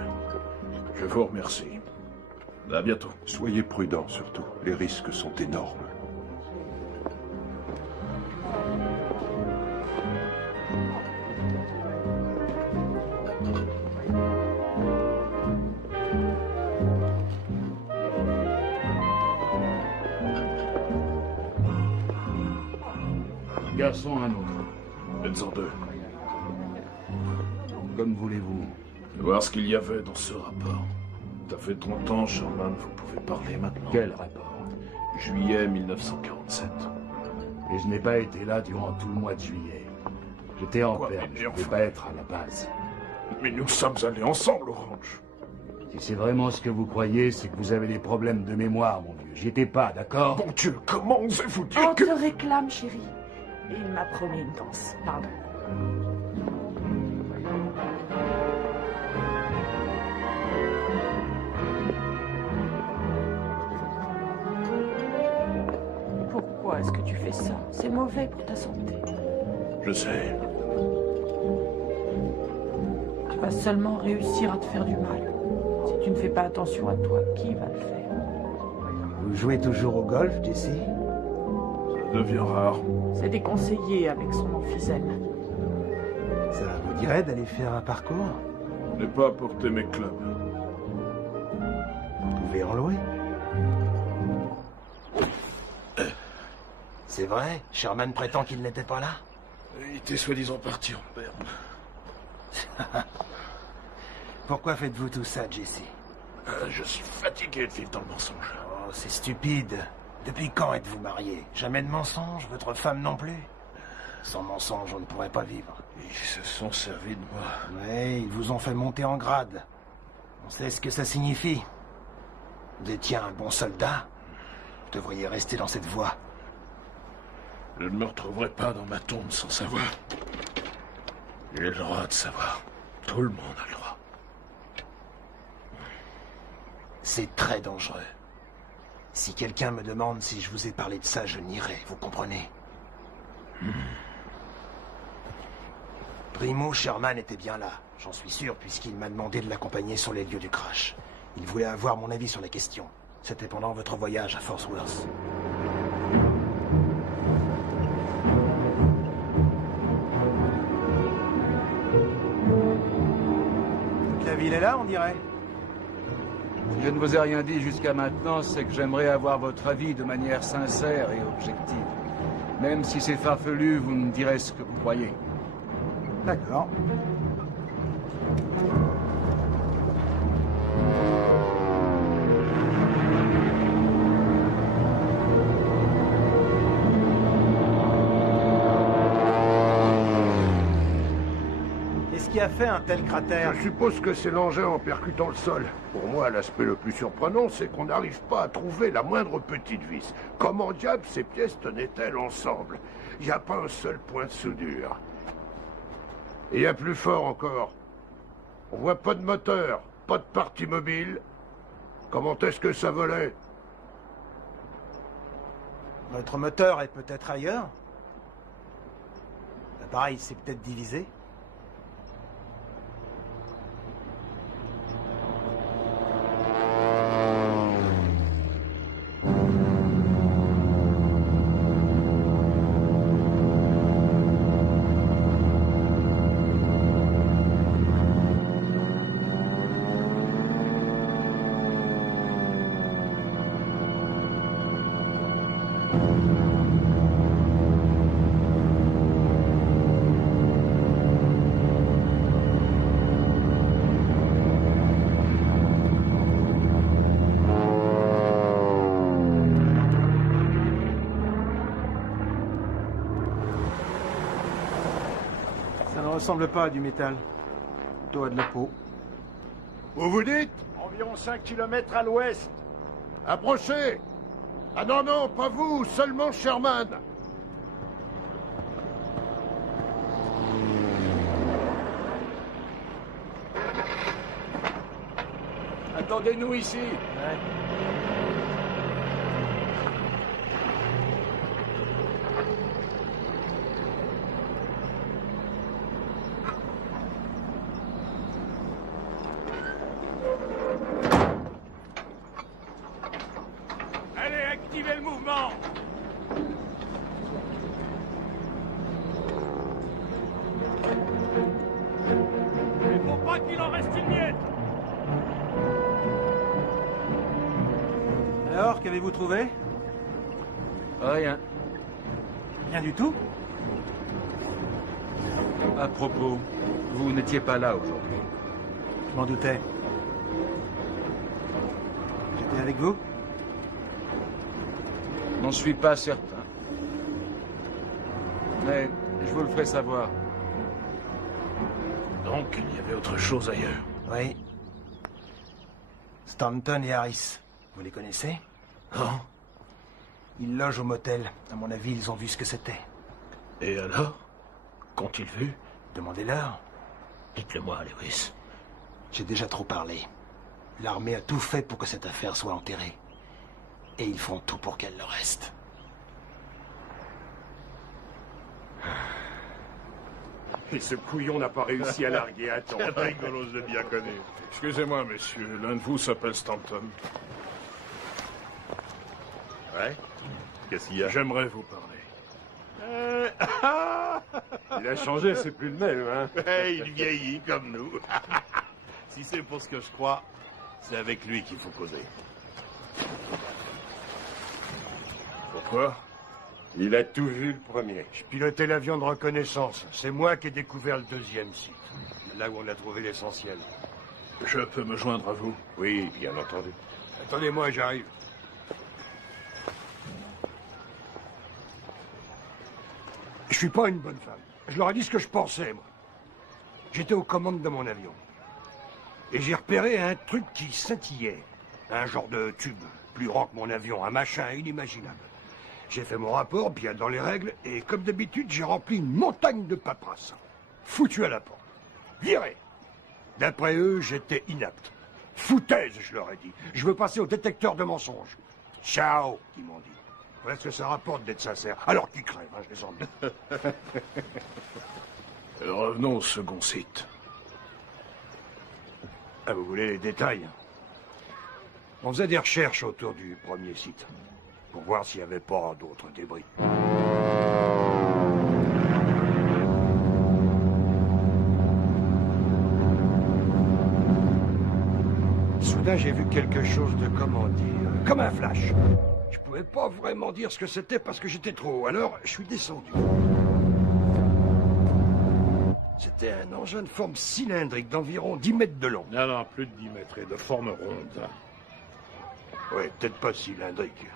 Je vous remercie. À bientôt. Soyez prudents, surtout. Les risques sont énormes. Garçon, un autre. Faites-en 2. Comme voulez-vous. Voir ce qu'il y avait dans ce rapport. Ça fait 30 ans, Sherman, vous pouvez parler maintenant. Quel rapport? Juillet 1947. Et je n'ai pas été là durant tout le mois de juillet. J'étais en Quoi, perme, mais je ne pouvais pas être à la base. Mais nous sommes allés ensemble au ranch. Si c'est vraiment ce que vous croyez, c'est que vous avez des problèmes de mémoire, mon vieux. J'y étais pas, d'accord? Mon Dieu, comment osez-vous dire On te réclame, chérie. Et il m'a promis une danse. Pardon. Pourquoi est-ce que tu fais ça? C'est mauvais pour ta santé. Je sais. Tu vas seulement réussir à te faire du mal. Si tu ne fais pas attention à toi, qui va le faire? Vous jouez toujours au golf, Jesse? Ça devient rare. C'est déconseillé avec son emphysème. Ça vous dirait d'aller faire un parcours? Je n'ai pas apporté mes clubs. Vous pouvez en louer. C'est vrai? Sherman prétend qu'il n'était pas là? Il était soi-disant parti en berne. Pourquoi faites-vous tout ça, Jesse? Je suis fatigué de vivre dans le mensonge. Oh, c'est stupide. Depuis quand êtes-vous marié? Jamais de mensonge, votre femme non plus? Sans mensonge, on ne pourrait pas vivre. Ils se sont servis de moi. Oui, ils vous ont fait monter en grade. On sait ce que ça signifie. Vous étiez un bon soldat. Vous devriez rester dans cette voie. Je ne me retrouverai pas dans ma tombe sans savoir. J'ai le droit de savoir. Tout le monde a le droit. C'est très dangereux. Si quelqu'un me demande si je vous ai parlé de ça, je nierai, vous comprenez? Primo Sherman était bien là, j'en suis sûr, puisqu'il m'a demandé de l'accompagner sur les lieux du crash. Il voulait avoir mon avis sur la question. C'était pendant votre voyage à Fort Worth. Toute la ville est là, on dirait. Si je ne vous ai rien dit jusqu'à maintenant, c'est que j'aimerais avoir votre avis de manière sincère et objective. Même si c'est farfelu, vous me direz ce que vous croyez. D'accord. Qu'est-ce qui a fait un tel cratère? Je suppose que c'est l'engin en percutant le sol. Pour moi, l'aspect le plus surprenant, c'est qu'on n'arrive pas à trouver la moindre petite vis. Comment diable ces pièces tenaient-elles ensemble? Il n'y a pas un seul point de soudure. Et il y a plus fort encore. On voit pas de moteur, pas de partie mobile. Comment est-ce que ça volait? Votre moteur est peut-être ailleurs? L'appareil s'est peut-être divisé? Ça ne ressemble pas à du métal. Plutôt à de la peau. Vous vous dites? Environ 5 km à l'ouest. Approchez! Ah non, non, pas vous, seulement Sherman. Attendez-nous ici. Allez, activez le mouvement. Il faut pas qu'il en reste une miette. Alors, qu'avez-vous trouvé? Rien. Rien du tout? À propos, vous n'étiez pas là aujourd'hui. Je m'en doutais. J'étais avec vous? N'en suis pas certain. Mais je vous le ferai savoir. Donc, il y avait autre chose ailleurs. Oui. Stanton et Harris. Vous les connaissez? Non. Ils logent au motel. À mon avis, ils ont vu ce que c'était. Et alors? Qu'ont-ils vu? Demandez-leur. Dites-le-moi, Lewis. J'ai déjà trop parlé. L'armée a tout fait pour que cette affaire soit enterrée. Et ils font tout pour qu'elle le reste. Et ce couillon n'a pas réussi à larguer à temps. Rigolo, je l'ai bien connu. Excusez-moi, messieurs, l'un de vous s'appelle Stanton. Ouais? Qu'est-ce qu'il y a? J'aimerais vous parler. Il a changé, c'est plus le même, hein? Ouais, il vieillit comme nous. Si c'est pour ce que je crois, c'est avec lui qu'il faut causer. Pourquoi? Il a tout vu le premier. Je pilotais l'avion de reconnaissance. C'est moi qui ai découvert le deuxième site. Là où on a trouvé l'essentiel. Je peux me joindre à vous? Oui, bien entendu. Attendez-moi, j'arrive. Je suis pas une bonne femme. Je leur ai dit ce que je pensais, moi. J'étais aux commandes de mon avion. Et j'ai repéré un truc qui scintillait. Un genre de tube, plus grand que mon avion, un machin inimaginable. J'ai fait mon rapport, bien dans les règles, et comme d'habitude, j'ai rempli une montagne de paperasse. Foutu à la porte. Viré. D'après eux, j'étais inapte. Foutaise, je leur ai dit. Je veux passer au détecteur de mensonges. Ciao, ils m'ont dit. Voilà ce que ça rapporte d'être sincère. Alors qu'ils crèvent, hein, je les emmène. Revenons au second site. Ah, vous voulez les détails? On faisait des recherches autour du premier site, pour voir s'il n'y avait pas d'autres débris. Soudain, j'ai vu quelque chose de, comment dire, comme un flash. Je pouvais pas vraiment dire ce que c'était parce que j'étais trop haut, alors je suis descendu. C'était un engin de forme cylindrique d'environ 10 mètres de long. Non, plus de 10 mètres et de forme ronde. Oui, peut-être pas cylindrique.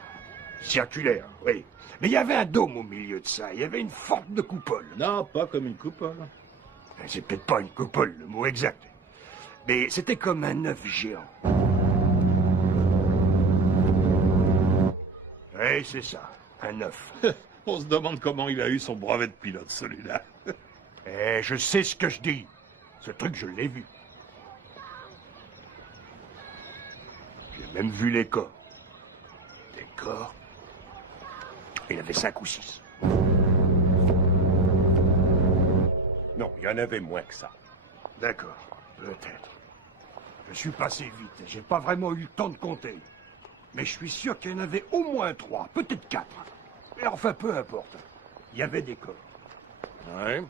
Circulaire, oui. Mais il y avait un dôme au milieu de ça. Il y avait une forme de coupole. Non, pas comme une coupole. C'est peut-être pas une coupole, le mot exact. Mais c'était comme un œuf géant. Oui, c'est ça, un œuf. On se demande comment il a eu son brevet de pilote, celui-là. Eh, je sais ce que je dis. Ce truc, je l'ai vu. J'ai même vu les corps. Des corps? Il y en avait 5 ou 6. Non, il y en avait moins que ça. D'accord, peut-être. Je suis passé vite et j'ai pas vraiment eu le temps de compter. Mais je suis sûr qu'il y en avait au moins 3, peut-être 4. Et enfin, peu importe. Il y avait des corps. Ouais.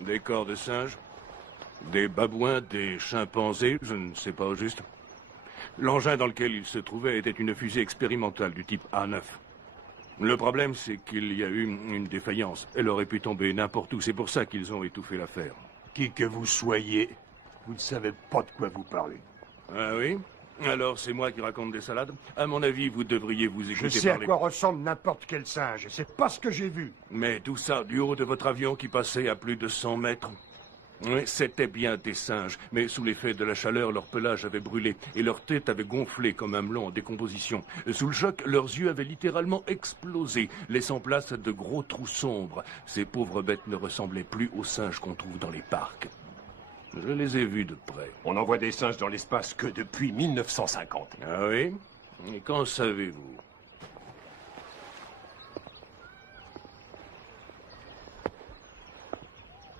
Des corps de singes, des babouins, des chimpanzés, je ne sais pas au juste. L'engin dans lequel il se trouvait était une fusée expérimentale du type A9. Le problème, c'est qu'il y a eu une défaillance. Elle aurait pu tomber n'importe où. C'est pour ça qu'ils ont étouffé l'affaire. Qui que vous soyez, vous ne savez pas de quoi vous parlez. Ah oui? Alors c'est moi qui raconte des salades? À mon avis, vous devriez vous écouter Je sais parler. à quoi ressemble n'importe quel singe. C'est pas ce que j'ai vu. Mais tout ça, du haut de votre avion qui passait à plus de 100 mètres. Oui, c'était bien des singes, mais sous l'effet de la chaleur, leur pelage avait brûlé et leur tête avait gonflé comme un melon en décomposition. Sous le choc, leurs yeux avaient littéralement explosé, laissant place à de gros trous sombres. Ces pauvres bêtes ne ressemblaient plus aux singes qu'on trouve dans les parcs. Je les ai vus de près. On envoie des singes dans l'espace que depuis 1950. Ah oui? Et qu'en savez-vous?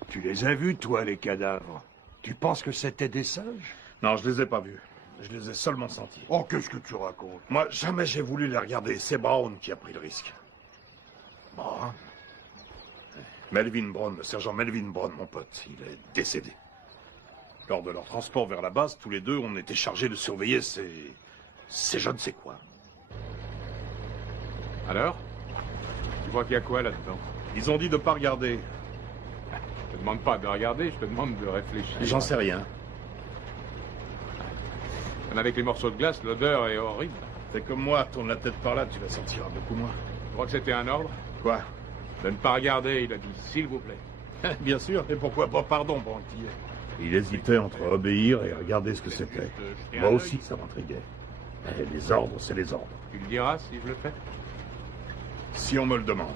Tu les as vus, toi, les cadavres? Tu penses que c'était des singes? Non, je les ai pas vus. Je les ai seulement sentis. Oh, qu'est-ce que tu racontes? Moi, jamais j'ai voulu les regarder. C'est Brown qui a pris le risque. Brown? Melvin Brown, le sergent Melvin Brown, mon pote, il est décédé. Lors de leur transport vers la base, tous les deux, on était chargés de surveiller ces je ne sais quoi. Alors? Tu crois qu'il y a quoi là-dedans? Ils ont dit de pas regarder. Je te demande pas de regarder, je te demande de réfléchir. J'en sais rien. Avec les morceaux de glace, l'odeur est horrible. Fais comme moi, tourne la tête par là, tu la sentiras beaucoup moins. Tu crois que c'était un ordre? Quoi? De ne pas regarder, il a dit, s'il vous plaît. Bien sûr, et pourquoi pas pardon, Branquillet? Il hésitait entre obéir et regarder ce que c'était. Moi aussi, ça m'intriguait. Mais les ordres, c'est les ordres. Tu le diras si je le fais? Si on me le demande.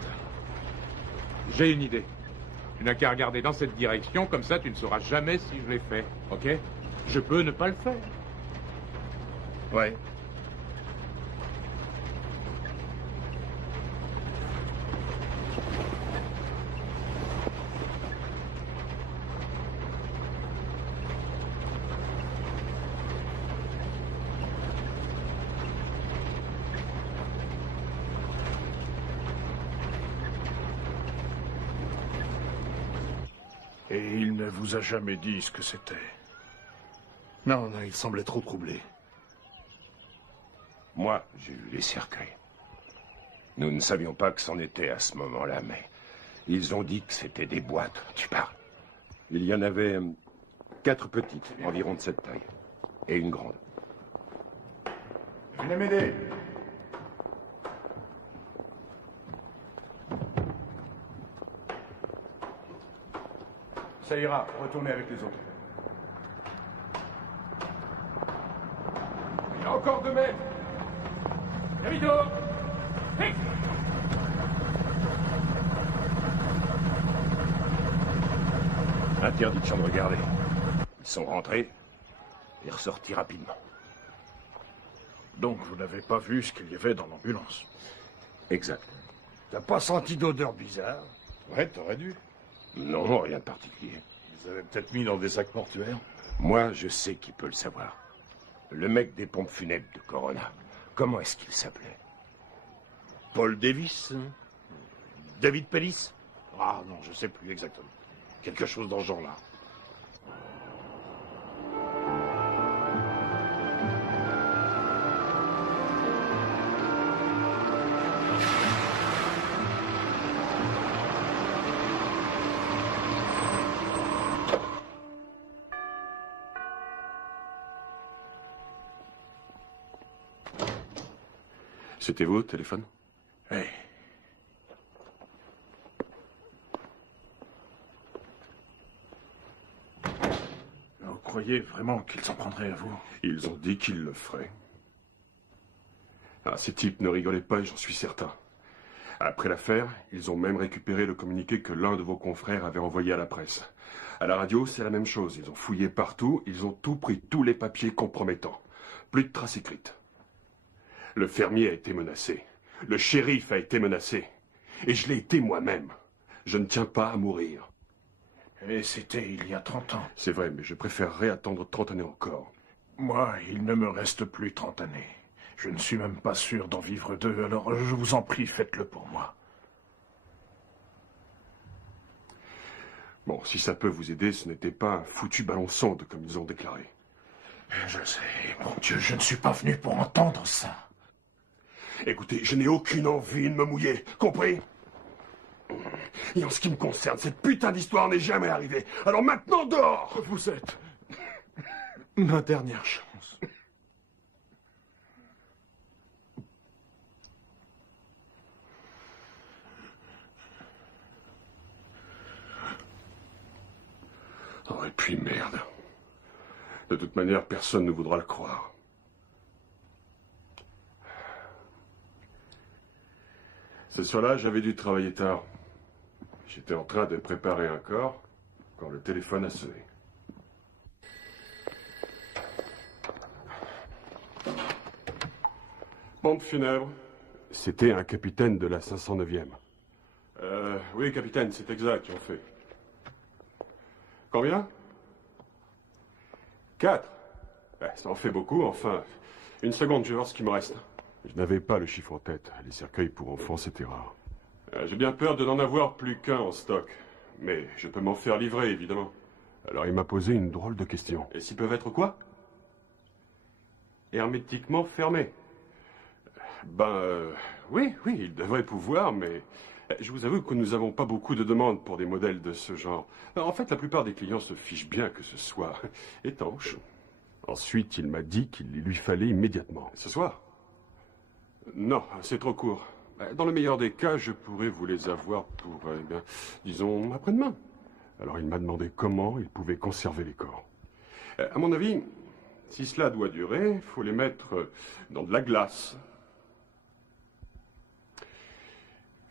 J'ai une idée. Tu n'as qu'à regarder dans cette direction, comme ça tu ne sauras jamais si je l'ai fait, ok? Je peux ne pas le faire. Ouais. Et il ne vous a jamais dit ce que c'était? Non, il semblait trop troublé. Moi, j'ai vu les cercueils. Nous ne savions pas que c'en était à ce moment-là, mais ils ont dit que c'était des boîtes. Tu parles. Il y en avait 4 petites, environ de cette taille, et une grande. Venez m'aider. Ça ira, retournez avec les autres. Il y a encore 2 mètres. Vito. Vite. Interdiction de regarder. Ils sont rentrés et ressortis rapidement. Donc vous n'avez pas vu ce qu'il y avait dans l'ambulance? Exact. T'as pas senti d'odeur bizarre? Ouais, t'aurais dû. Non, rien de particulier. Ils avaient peut-être mis dans des sacs mortuaires. Moi, je sais qui peut le savoir. Le mec des pompes funèbres de Corona. Comment est-ce qu'il s'appelait? Paul Davis? David Pellis? Ah non, je sais plus exactement. Quelque chose dans ce genre-là. C'était vous au téléphone? Oui. Vous croyez vraiment qu'ils s'en prendraient à vous? Ils ont dit qu'ils le feraient. Ah, ces types ne rigolaient pas, et j'en suis certain. Après l'affaire, ils ont même récupéré le communiqué que l'un de vos confrères avait envoyé à la presse. À la radio, c'est la même chose. Ils ont fouillé partout, ils ont tout pris, tous les papiers compromettants. Plus de traces écrites. Le fermier a été menacé. Le shérif a été menacé. Et je l'ai été moi-même. Je ne tiens pas à mourir. Et c'était il y a 30 ans. C'est vrai, mais je préférerais attendre 30 années encore. Moi, il ne me reste plus 30 années. Je ne suis même pas sûr d'en vivre 2, alors je vous en prie, faites-le pour moi. Bon, si ça peut vous aider, ce n'était pas un foutu ballon sonde, comme ils ont déclaré. Je sais, mon Dieu, je ne suis pas venu pour entendre ça. Écoutez, je n'ai aucune envie de me mouiller, compris? Et en ce qui me concerne, cette putain d'histoire n'est jamais arrivée. Alors maintenant, dehors! Vous êtes ma dernière chance. Oh, et puis merde. De toute manière, personne ne voudra le croire. Ce soir-là, j'avais dû travailler tard. J'étais en train de préparer un corps quand le téléphone a sonné. Pompe funèbre. C'était un capitaine de la 509e. Oui, capitaine, c'est exact, en fait. Combien? 4. Ça en fait beaucoup, enfin. Une seconde, je vais voir ce qui me reste. Je n'avais pas le chiffre en tête. Les cercueils pour enfants, c'était rare. J'ai bien peur de n'en avoir plus qu'un en stock. Mais je peux m'en faire livrer, évidemment. Alors il m'a posé une drôle de question. Et s'ils peuvent être quoi? Hermétiquement fermés. Oui, ils devraient pouvoir, mais je vous avoue que nous n'avons pas beaucoup de demandes pour des modèles de ce genre. En fait, la plupart des clients se fichent bien que ce soit étanche. Ensuite, il m'a dit qu'il lui fallait immédiatement. Ce soir? Non, c'est trop court. Dans le meilleur des cas, je pourrais vous les avoir pour, disons, après-demain. Alors il m'a demandé comment il pouvait conserver les corps. À mon avis, si cela doit durer, il faut les mettre dans de la glace.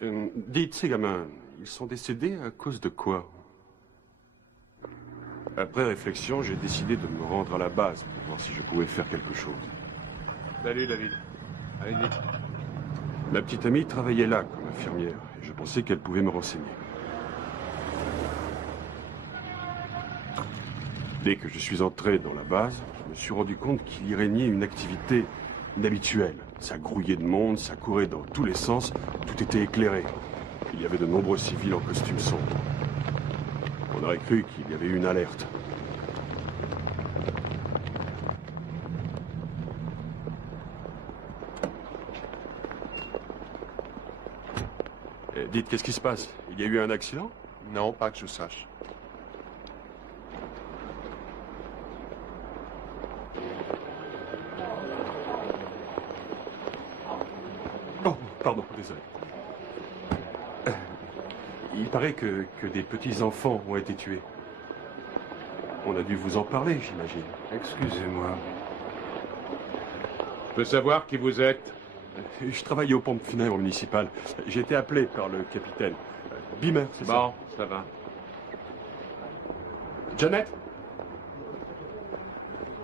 Dites, ces gamins, ils sont décédés à cause de quoi? Après réflexion, j'ai décidé de me rendre à la base pour voir si je pouvais faire quelque chose. Salut, David. Allez, vite. Ma petite amie travaillait là comme infirmière et je pensais qu'elle pouvait me renseigner. Dès que je suis entré dans la base, je me suis rendu compte qu'il y régnait une activité inhabituelle. Ça grouillait de monde, ça courait dans tous les sens, tout était éclairé. Il y avait de nombreux civils en costume sombre. On aurait cru qu'il y avait eu une alerte. Dites, qu'est-ce qui se passe? Il y a eu un accident? Non, pas que je sache. Oh, pardon, désolé. Il paraît que des petits-enfants ont été tués. On a dû vous en parler, j'imagine. Excusez-moi. Je peux savoir qui vous êtes? Je travaille aux pompes funèbres municipales. J'ai été appelé par le capitaine. Beamer, c'est ça? Bon, ça va. Janet?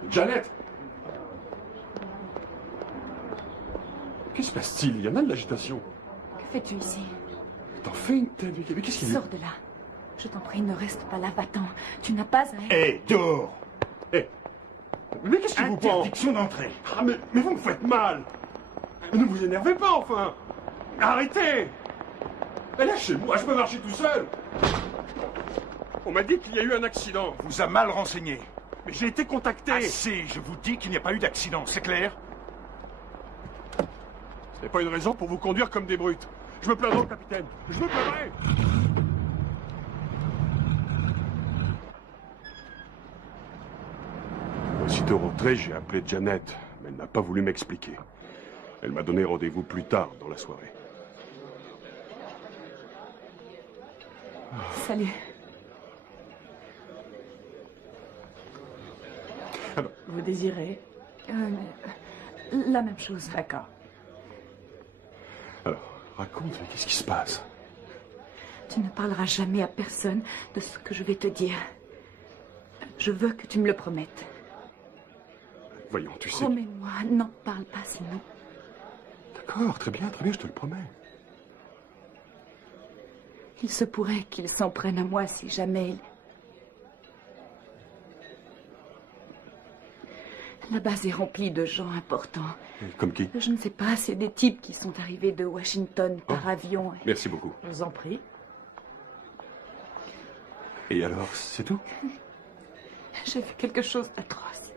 Janet? Qu'est-ce qui se passe-t-il? Il y en a de l'agitation. Que fais-tu ici? T'en fais une telle... Mais qu'est-ce qu'il y a? Sors de là. Je t'en prie, ne reste pas là, va-t'en. Tu n'as pas à... Hé, dehors! Hé! Mais qu'est-ce qui vous prend? Interdiction d'entrer. Ah, mais vous me faites mal! Ne vous énervez pas, enfin! Arrêtez! Lâchez-moi, je peux marcher tout seul! On m'a dit qu'il y a eu un accident. Vous a mal renseigné. Mais j'ai été contacté. Assez, je vous dis qu'il n'y a pas eu d'accident, c'est clair? Ce n'est pas une raison pour vous conduire comme des brutes. Je me plaindrai au capitaine. Je me plaindrai! Aussitôt rentré, j'ai appelé Janet, mais elle n'a pas voulu m'expliquer. Elle m'a donné rendez-vous plus tard dans la soirée. Salut. Alors, Vous désirez la même chose. D'accord. alors, raconte, mais qu'est-ce qui se passe? Tu ne parleras jamais à personne de ce que je vais te dire. Je veux que tu me le promettes. Voyons, tu sais... Promets-moi, n'en parle pas sinon. D'accord, très bien, je te le promets. Il se pourrait qu'il s'en prenne à moi si jamais il... La base est remplie de gens importants. Comme qui? Je ne sais pas, c'est des types qui sont arrivés de Washington par avion. Merci beaucoup. Je vous en prie. Et alors, c'est tout? J'ai vu quelque chose d'atroce.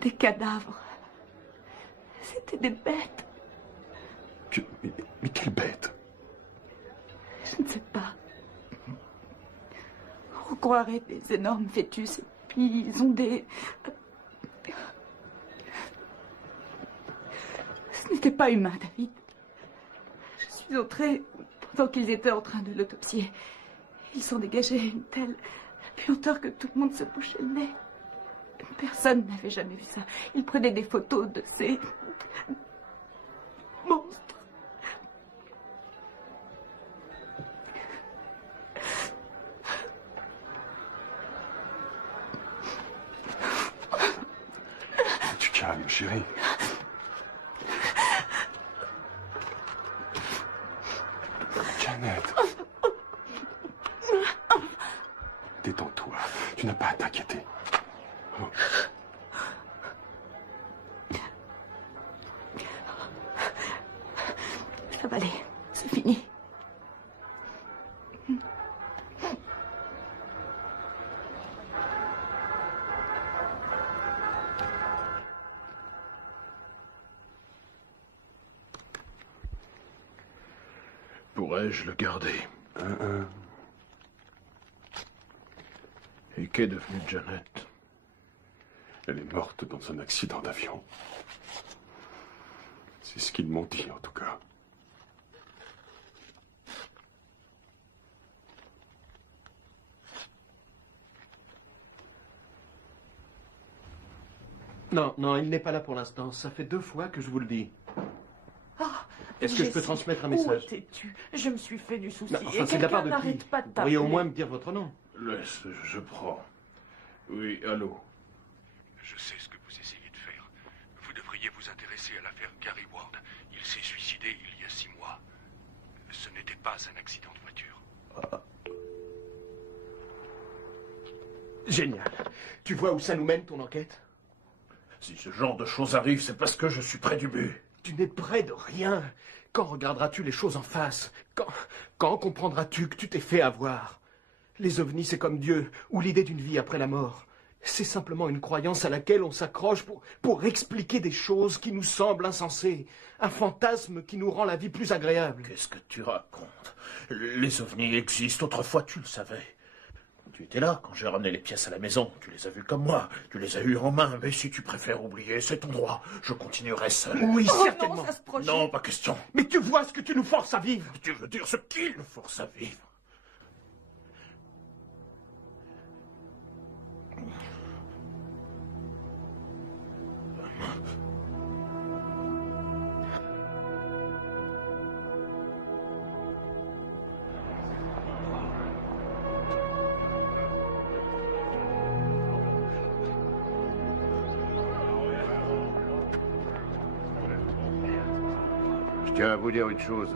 Des cadavres. C'était des bêtes. Mais quelle bête? Je ne sais pas. On croirait des énormes fœtus. Et puis ils ont des... Ce n'était pas humain, David. Je suis entrée pendant qu'ils étaient en train de l'autopsier. Ils sont dégagés une telle puanteur que tout le monde se bouchait le nez. Personne n'avait jamais vu ça. Ils prenaient des photos de ces monstres. Tu calmes, chérie. Janet. Détends-toi. Tu n'as pas à t'inquiéter. Oh. Ça va aller. C'est fini. Pourrais-je le garder? Et qu'est devenue Janet? Elle est morte dans un accident d'avion. C'est ce qu'ils m'ont dit, en tout cas. Non, non, il n'est pas là pour l'instant. Ça fait 2 fois que je vous le dis. Ah, Est-ce que je peux transmettre un message? Où étais-tu? Je me suis fait du souci. Non, enfin, et c'est de la part quelqu'un de qui? n'arrête pas de Vous pourriez au t'appeler. moins me dire votre nom. Laisse, je prends. Oui, allô. Je sais ce que vous essayez de faire. Vous devriez vous intéresser à l'affaire Gary Ward. Il s'est suicidé il y a 6 mois. Ce n'était pas un accident de voiture. Génial. Tu vois où ça nous mène, ton enquête? Si ce genre de choses arrive, c'est parce que je suis près du but. Tu n'es près de rien. Quand regarderas-tu les choses en face? Quand comprendras-tu que tu t'es fait avoir? Les ovnis, c'est comme Dieu, ou l'idée d'une vie après la mort. C'est simplement une croyance à laquelle on s'accroche pour expliquer des choses qui nous semblent insensées. Un fantasme qui nous rend la vie plus agréable. Qu'est-ce que tu racontes? Les ovnis existent, autrefois tu le savais. Tu étais là quand j'ai ramené les pièces à la maison. Tu les as vues comme moi. Tu les as eues en main. Mais si tu préfères oublier, c'est ton droit. Je continuerai seul. Oui, Oh certainement. non, ça se projette. Non, pas question. Mais tu vois ce que tu nous forces à vivre. Tu veux dire ce qu'il nous force à vivre? Je tiens à vous dire une chose.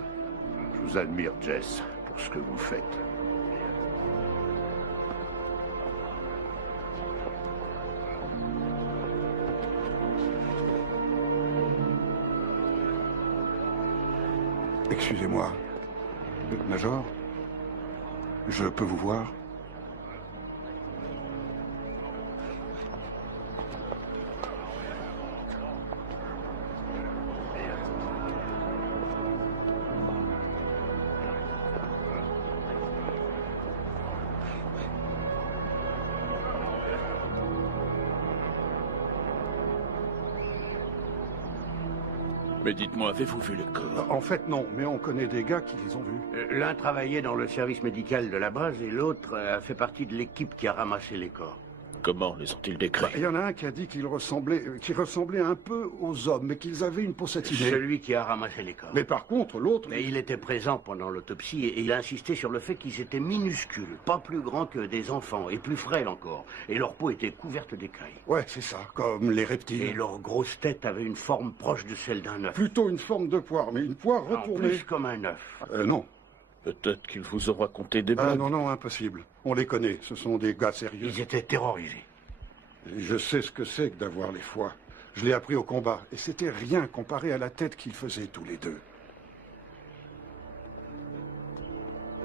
Je vous admire, Jess, pour ce que vous faites. Excusez-moi. Major? Je peux vous voir? Mais dites-moi, avez-vous vu le corps? En fait, non, mais on connaît des gars qui les ont vus. L'un travaillait dans le service médical de la base et l'autre a fait partie de l'équipe qui a ramassé les corps. Comment les ont-ils décrits? Il y en a un qui a dit qu'ils ressemblaient un peu aux hommes, mais qu'ils avaient une peau satinée. Celui qui a ramassé les corps. Mais par contre, l'autre... Mais il était présent pendant l'autopsie et il a insisté sur le fait qu'ils étaient minuscules, pas plus grands que des enfants et plus frêles encore. Et leur peau était couverte d'écailles. Ouais, c'est ça, comme les reptiles. Et leur grosse tête avait une forme proche de celle d'un œuf. Plutôt une forme de poire, mais une poire Non, retournée. plus comme un œuf. Non. Peut-être qu'il vous aura conté des blagues. Non, impossible. On les connaît, ce sont des gars sérieux. Ils étaient terrorisés. Et je sais ce que c'est que d'avoir les foies. Je l'ai appris au combat, et c'était rien comparé à la tête qu'ils faisaient tous les deux.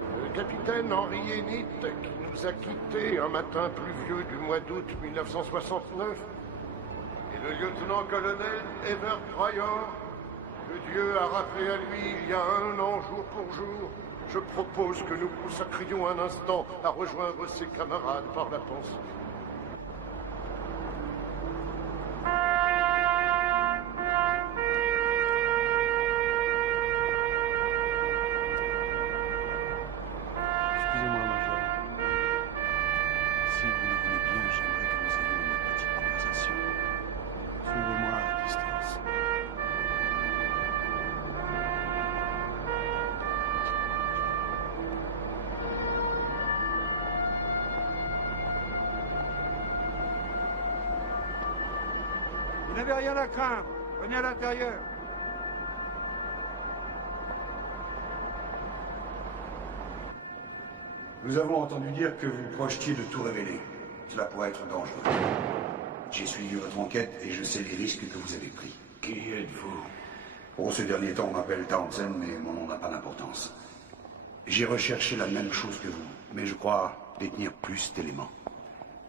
Le capitaine Henry Enid, qui nous a quittés un matin pluvieux du mois d'août 1969, et le lieutenant-colonel Ever Pryor, que Dieu a rappelé à lui il y a 1 an jour pour jour, je propose que nous consacrions un instant à rejoindre ses camarades par la pensée. Excusez-moi, Major. Si vous le voulez bien, j'aimerais que nous ayons une petite conversation. Suivez-moi à distance. Vous n'avez rien à craindre. Venez à l'intérieur. Nous avons entendu dire que vous projetiez de tout révéler. Cela pourrait être dangereux. J'ai suivi votre enquête et je sais les risques que vous avez pris. Qui êtes-vous? Pour ce dernier temps, on m'appelle Townsend, mais mon nom n'a pas d'importance. J'ai recherché la même chose que vous, mais je crois détenir plus d'éléments.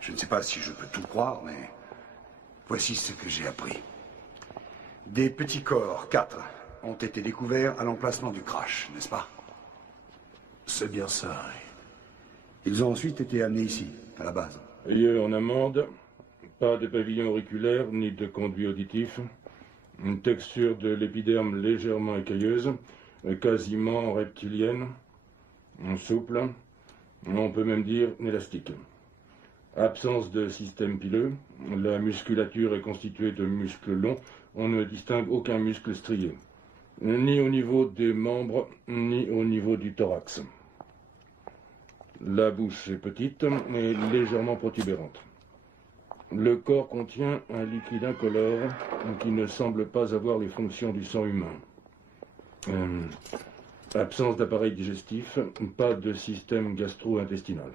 Je ne sais pas si je peux tout croire, mais voici ce que j'ai appris. Des petits corps, 4, ont été découverts à l'emplacement du crash, n'est-ce pas? C'est bien ça, oui. Ils ont ensuite été amenés ici, à la base. Lieu en amende, pas de pavillon auriculaire ni de conduit auditif, une texture de l'épiderme légèrement écailleuse, quasiment reptilienne, souple, on peut même dire élastique. Absence de système pileux. La musculature est constituée de muscles longs. On ne distingue aucun muscle strié. Ni au niveau des membres, ni au niveau du thorax. La bouche est petite et légèrement protubérante. Le corps contient un liquide incolore qui ne semble pas avoir les fonctions du sang humain. Absence d'appareil digestif, pas de système gastro-intestinal.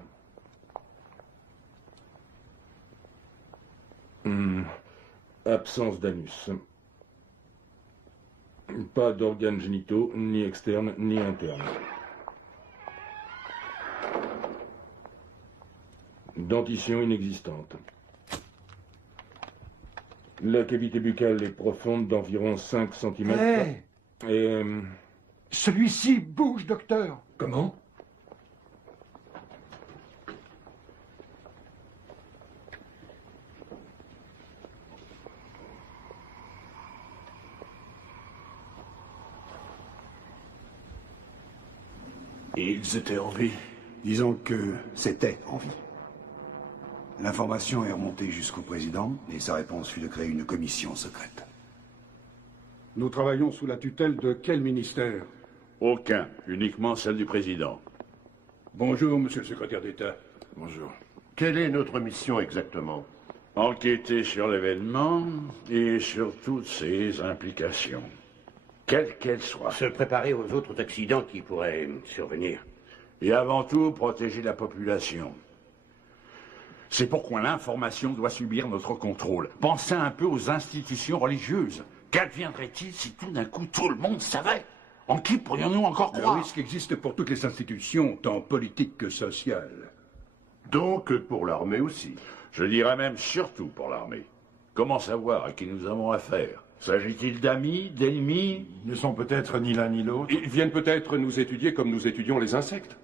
Absence d'anus. Pas d'organes génitaux, ni externes, ni internes. Dentition inexistante. La cavité buccale est profonde d'environ 5 cm. Hey, et... celui-ci bouge, docteur. Comment? Ils étaient en vie. Disons que c'était en vie. L'information est remontée jusqu'au président et sa réponse fut de créer une commission secrète. Nous travaillons sous la tutelle de quel ministère? Aucun, uniquement celle du président. Bonjour, monsieur le secrétaire d'État. Bonjour. Quelle est notre mission exactement? Enquêter sur l'événement et sur toutes ses implications, quelles qu'elles soient. Se préparer aux autres accidents qui pourraient survenir. Et avant tout, protéger la population. C'est pourquoi l'information doit subir notre contrôle. Pensez un peu aux institutions religieuses. Qu'adviendrait-il si tout d'un coup tout le monde savait? En qui pourrions-nous encore croire? Le risque existe pour toutes les institutions, tant politiques que sociales. Donc pour l'armée aussi. Je dirais même surtout pour l'armée. Comment savoir à qui nous avons affaire? S'agit-il d'amis, d'ennemis? Ils ne sont peut-être ni l'un ni l'autre. Ils viennent peut-être nous étudier comme nous étudions les insectes.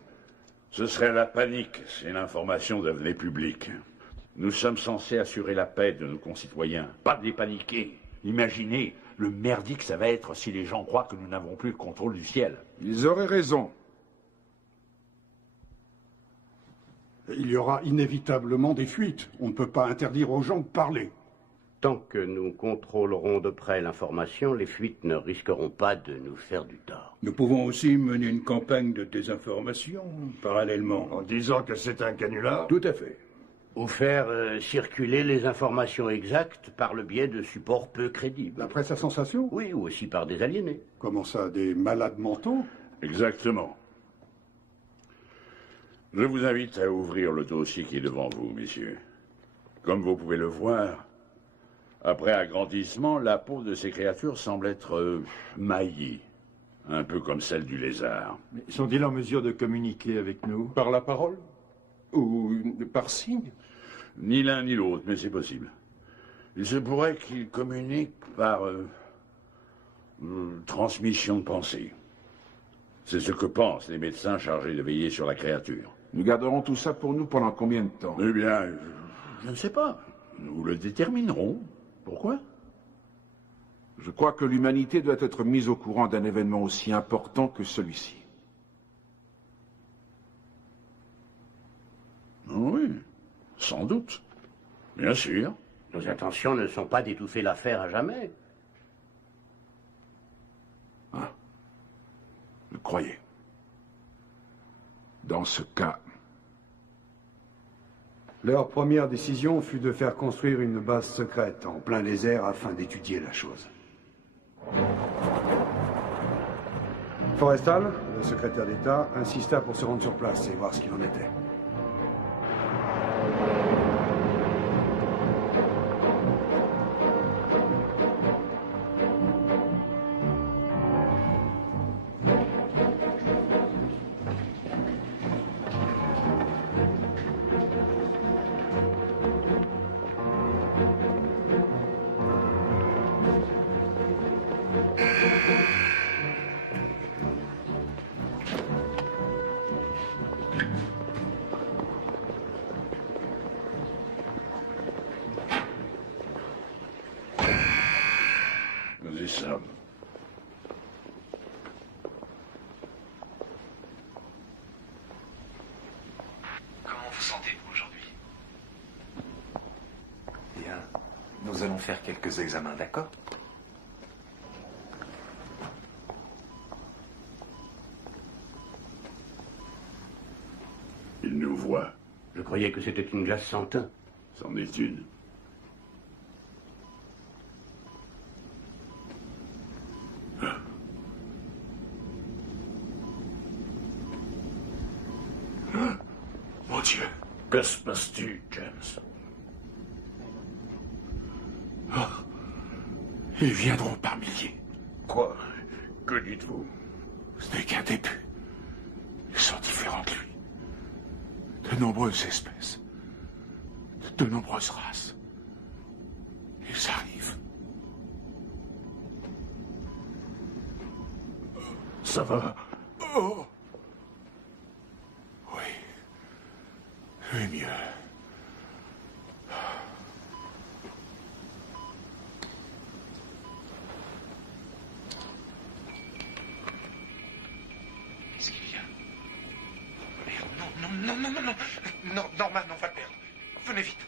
Ce serait la panique si l'information devenait publique. Nous sommes censés assurer la paix de nos concitoyens, pas de les paniquer. Imaginez le merdique ça va être si les gens croient que nous n'avons plus le contrôle du ciel. Ils auraient raison. Il y aura inévitablement des fuites. On ne peut pas interdire aux gens de parler. Tant que nous contrôlerons de près l'information, les fuites ne risqueront pas de nous faire du tort. Nous pouvons aussi mener une campagne de désinformation, parallèlement. En disant que c'est un canular? Tout à fait. Ou faire circuler les informations exactes par le biais de supports peu crédibles. La presse à sensation? Oui, ou aussi par des aliénés. Comment ça, des malades mentaux? Exactement. Je vous invite à ouvrir le dossier qui est devant vous, messieurs. Comme vous pouvez le voir, après agrandissement, la peau de ces créatures semble être maillée, un peu comme celle du lézard. Mais sont-ils en mesure de communiquer avec nous? Par la parole? Ou par signe? Ni l'un ni l'autre, mais c'est possible. Il se pourrait qu'ils communiquent par transmission de pensée. C'est ce que pensent les médecins chargés de veiller sur la créature. Nous garderons tout ça pour nous pendant combien de temps? Eh bien, je ne sais pas. Nous le déterminerons. Pourquoi? Je crois que l'humanité doit être mise au courant d'un événement aussi important que celui-ci. Oui, sans doute. Bien sûr. Nos intentions ne sont pas d'étouffer l'affaire à jamais. Ah, je croyais. Dans ce cas... Leur première décision fut de faire construire une base secrète en plein désert afin d'étudier la chose. Forrestal, le secrétaire d'État, insista pour se rendre sur place et voir ce qu'il en était. nous allons faire quelques examens, d'accord? Il nous voit. Je croyais que c'était une glace sans teint. C'en est une. Mon Dieu. Que se passe-t-il, James? Ils viendront par milliers. Quoi? Que dites-vous? Ce n'est qu'un début. Ils sont différents de lui. De nombreuses espèces. De nombreuses races. Ils arrivent. Ça va? Oh! Oui. Oui, mieux. Qu'est-ce qu'il y a? Merde, non. Non, Norman, on va le perdre. Venez vite.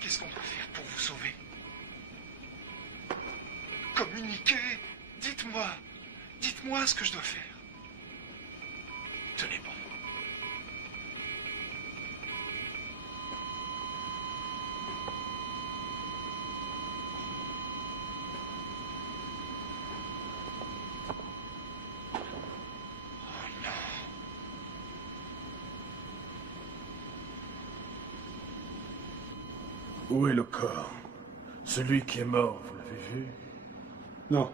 Qu'est-ce qu'on doit faire pour vous sauver? Communiquez. Dites-moi. Dites-moi ce que je dois faire. Tenez bon. Où est le corps? Celui qui est mort, vous l'avez vu? Non.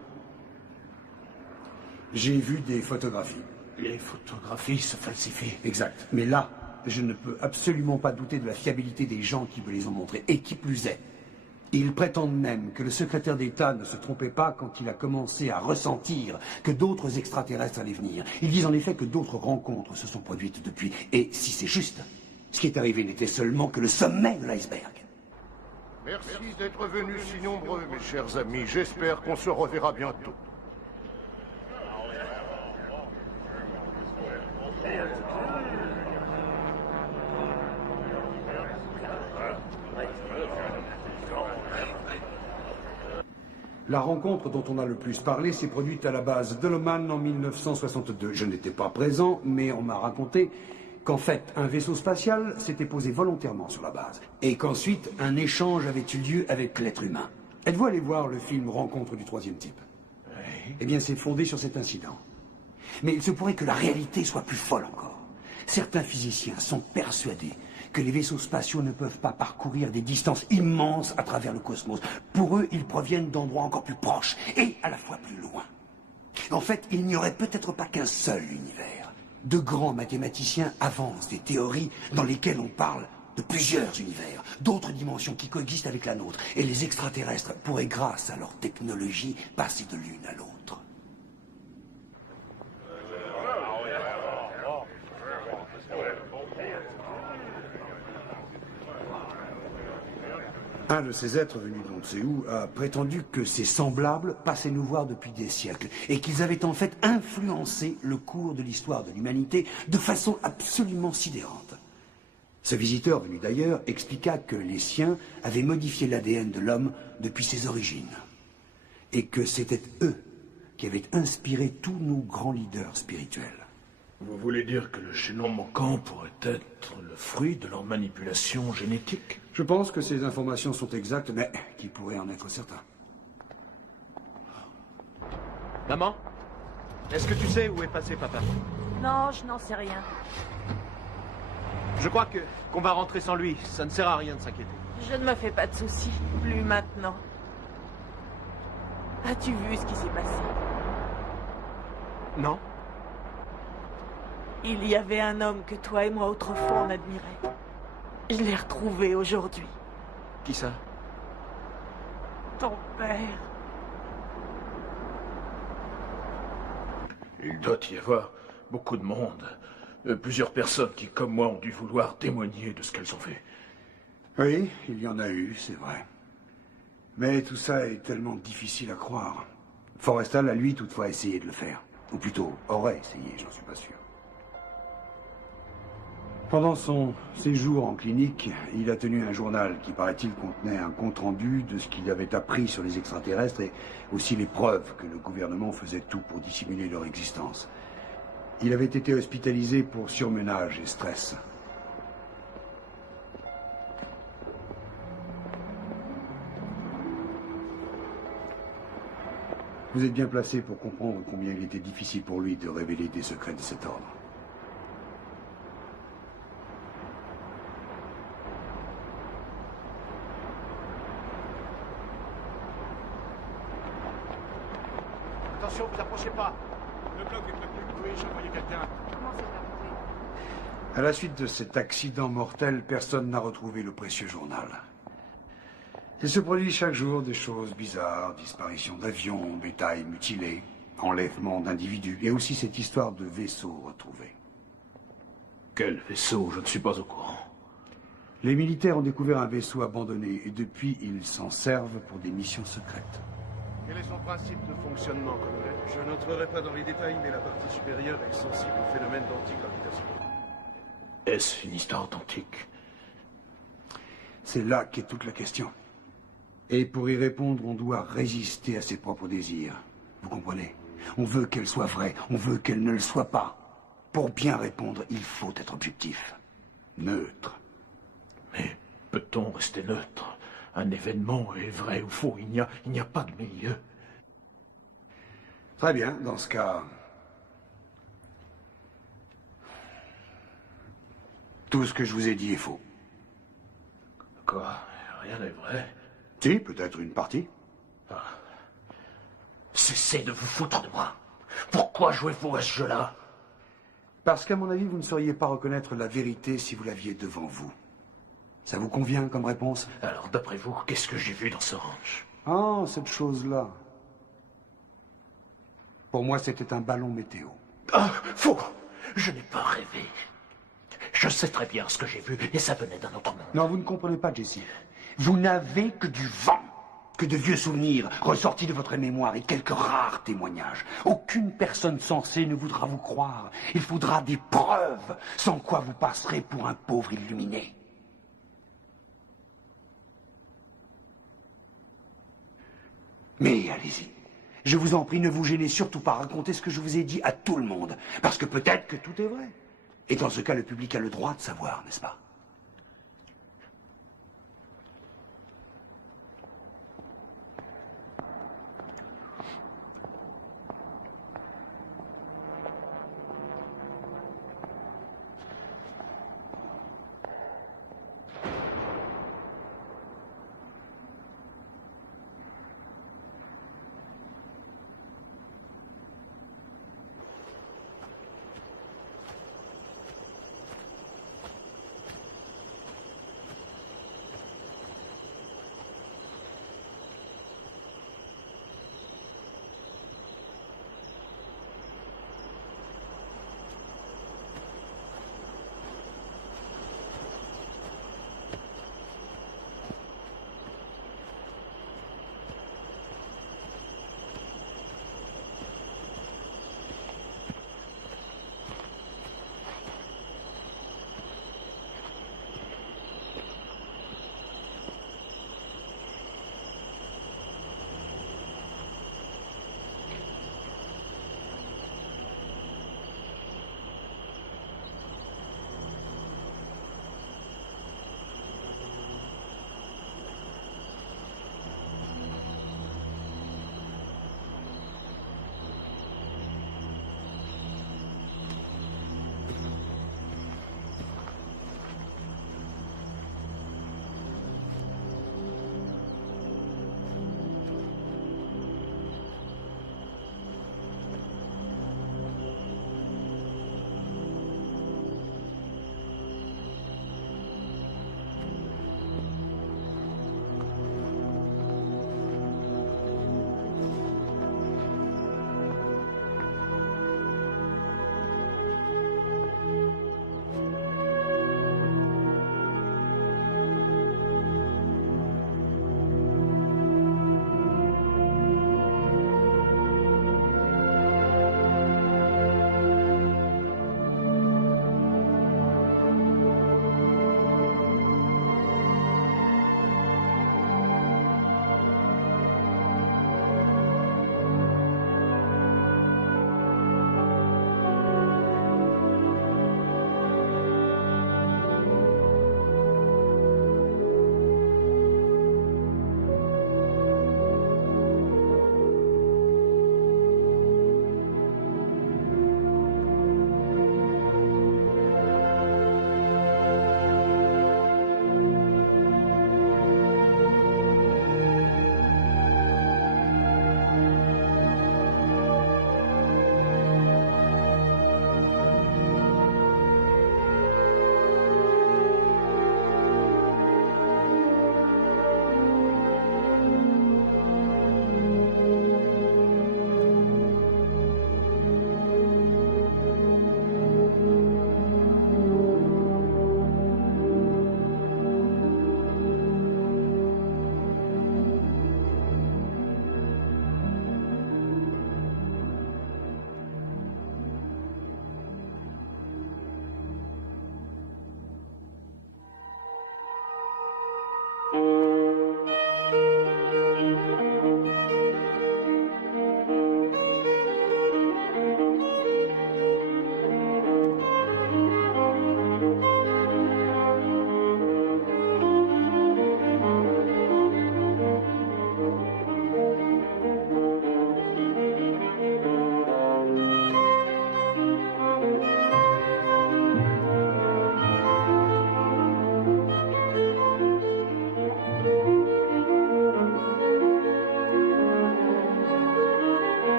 J'ai vu des photographies. Les photographies se falsifient. Exact. Mais là, je ne peux absolument pas douter de la fiabilité des gens qui me les ont montrés. Et qui plus est, ils prétendent même que le secrétaire d'État ne se trompait pas quand il a commencé à ressentir que d'autres extraterrestres allaient venir. Ils disent en effet que d'autres rencontres se sont produites depuis. Et si c'est juste, ce qui est arrivé n'était seulement que le sommet de l'iceberg. Merci d'être venus si nombreux, mes chers amis. J'espère qu'on se reverra bientôt. La rencontre dont on a le plus parlé s'est produite à la base Doloman en 1962. Je n'étais pas présent, mais on m'a raconté qu'en fait, un vaisseau spatial s'était posé volontairement sur la base, et qu'ensuite, un échange avait eu lieu avec l'être humain. Êtes-vous allé voir le film Rencontre du troisième type? Oui. Eh bien, c'est fondé sur cet incident. Mais il se pourrait que la réalité soit plus folle encore. Certains physiciens sont persuadés que les vaisseaux spatiaux ne peuvent pas parcourir des distances immenses à travers le cosmos. Pour eux, ils proviennent d'endroits encore plus proches, et à la fois plus loin. En fait, il n'y aurait peut-être pas qu'un seul univers. De grands mathématiciens avancent des théories dans lesquelles on parle de plusieurs univers, d'autres dimensions qui coexistent avec la nôtre, et les extraterrestres pourraient, grâce à leur technologie, passer de l'une à l'autre. Un de ces êtres venus d'on ne sait où a prétendu que ses semblables passaient nous voir depuis des siècles et qu'ils avaient en fait influencé le cours de l'histoire de l'humanité de façon absolument sidérante. Ce visiteur venu d'ailleurs expliqua que les siens avaient modifié l'ADN de l'homme depuis ses origines et que c'était eux qui avaient inspiré tous nos grands leaders spirituels. Vous voulez dire que le génome manquant pourrait être le fruit de leur manipulation génétique? Je pense que ces informations sont exactes, mais qui pourrait en être certain. Maman? Est-ce que tu sais où est passé papa? Non, je n'en sais rien. Je crois qu'on va rentrer sans lui. Ça ne sert à rien de s'inquiéter. Je ne me fais pas de soucis. Plus maintenant. As-tu vu ce qui s'est passé? Non. Il y avait un homme que toi et moi autrefois on admirait. Je l'ai retrouvé aujourd'hui. Qui ça? Ton père. Il doit y avoir beaucoup de monde. Plusieurs personnes qui, comme moi, ont dû vouloir témoigner de ce qu'elles ont fait. Oui, il y en a eu, c'est vrai. Mais tout ça est tellement difficile à croire. Forrestal a lui toutefois essayé de le faire. Ou plutôt, aurait essayé, j'en suis pas sûr. Pendant son séjour en clinique, il a tenu un journal qui, paraît-il, contenait un compte-rendu de ce qu'il avait appris sur les extraterrestres et aussi les preuves que le gouvernement faisait tout pour dissimuler leur existence. Il avait été hospitalisé pour surmenage et stress. Vous êtes bien placé pour comprendre combien il était difficile pour lui de révéler des secrets de cet ordre. Attention, vous approchez pas. Le bloc est prévenu. Oui, j'ai envoyé quelqu'un. Comment c'est arrivé? À la suite de cet accident mortel, personne n'a retrouvé le précieux journal. Il se produit chaque jour des choses bizarres, disparitions d'avions, bétail mutilé, enlèvement d'individus, et aussi cette histoire de vaisseau retrouvé. Quel vaisseau? Je ne suis pas au courant. Les militaires ont découvert un vaisseau abandonné, et depuis, ils s'en servent pour des missions secrètes. Quel est son principe de fonctionnement, colonel? Je n'entrerai pas dans les détails, mais la partie supérieure est sensible au phénomène d'antigravitation. Est-ce une histoire authentique? C'est là qu'est toute la question. Et pour y répondre, on doit résister à ses propres désirs. Vous comprenez? On veut qu'elle soit vraie, on veut qu'elle ne le soit pas. Pour bien répondre, il faut être objectif. Neutre. Mais peut-on rester neutre? Un événement est vrai ou faux, il n'y a pas de milieu. Très bien, dans ce cas... Tout ce que je vous ai dit est faux. Quoi? Rien n'est vrai? Si, peut-être une partie. Ah. Cessez de vous foutre de moi. Pourquoi jouez-vous à ce jeu-là? Parce qu'à mon avis, vous ne sauriez pas reconnaître la vérité si vous l'aviez devant vous. Ça vous convient comme réponse? Alors, d'après vous, qu'est-ce que j'ai vu dans ce ranch? Ah, cette chose-là. Pour moi, c'était un ballon météo. Ah, faux! Je n'ai pas rêvé. Je sais très bien ce que j'ai vu, et ça venait d'un autre monde. Non, vous ne comprenez pas, Jesse. Vous n'avez que du vent, que de vieux souvenirs ressortis de votre mémoire et quelques rares témoignages. Aucune personne sensée ne voudra vous croire. Il faudra des preuves, sans quoi vous passerez pour un pauvre illuminé. Mais allez-y. Je vous en prie, ne vous gênez surtout pas. Racontez ce que je vous ai dit à tout le monde. Parce que peut-être que tout est vrai. Et dans ce cas, le public a le droit de savoir, n'est-ce pas?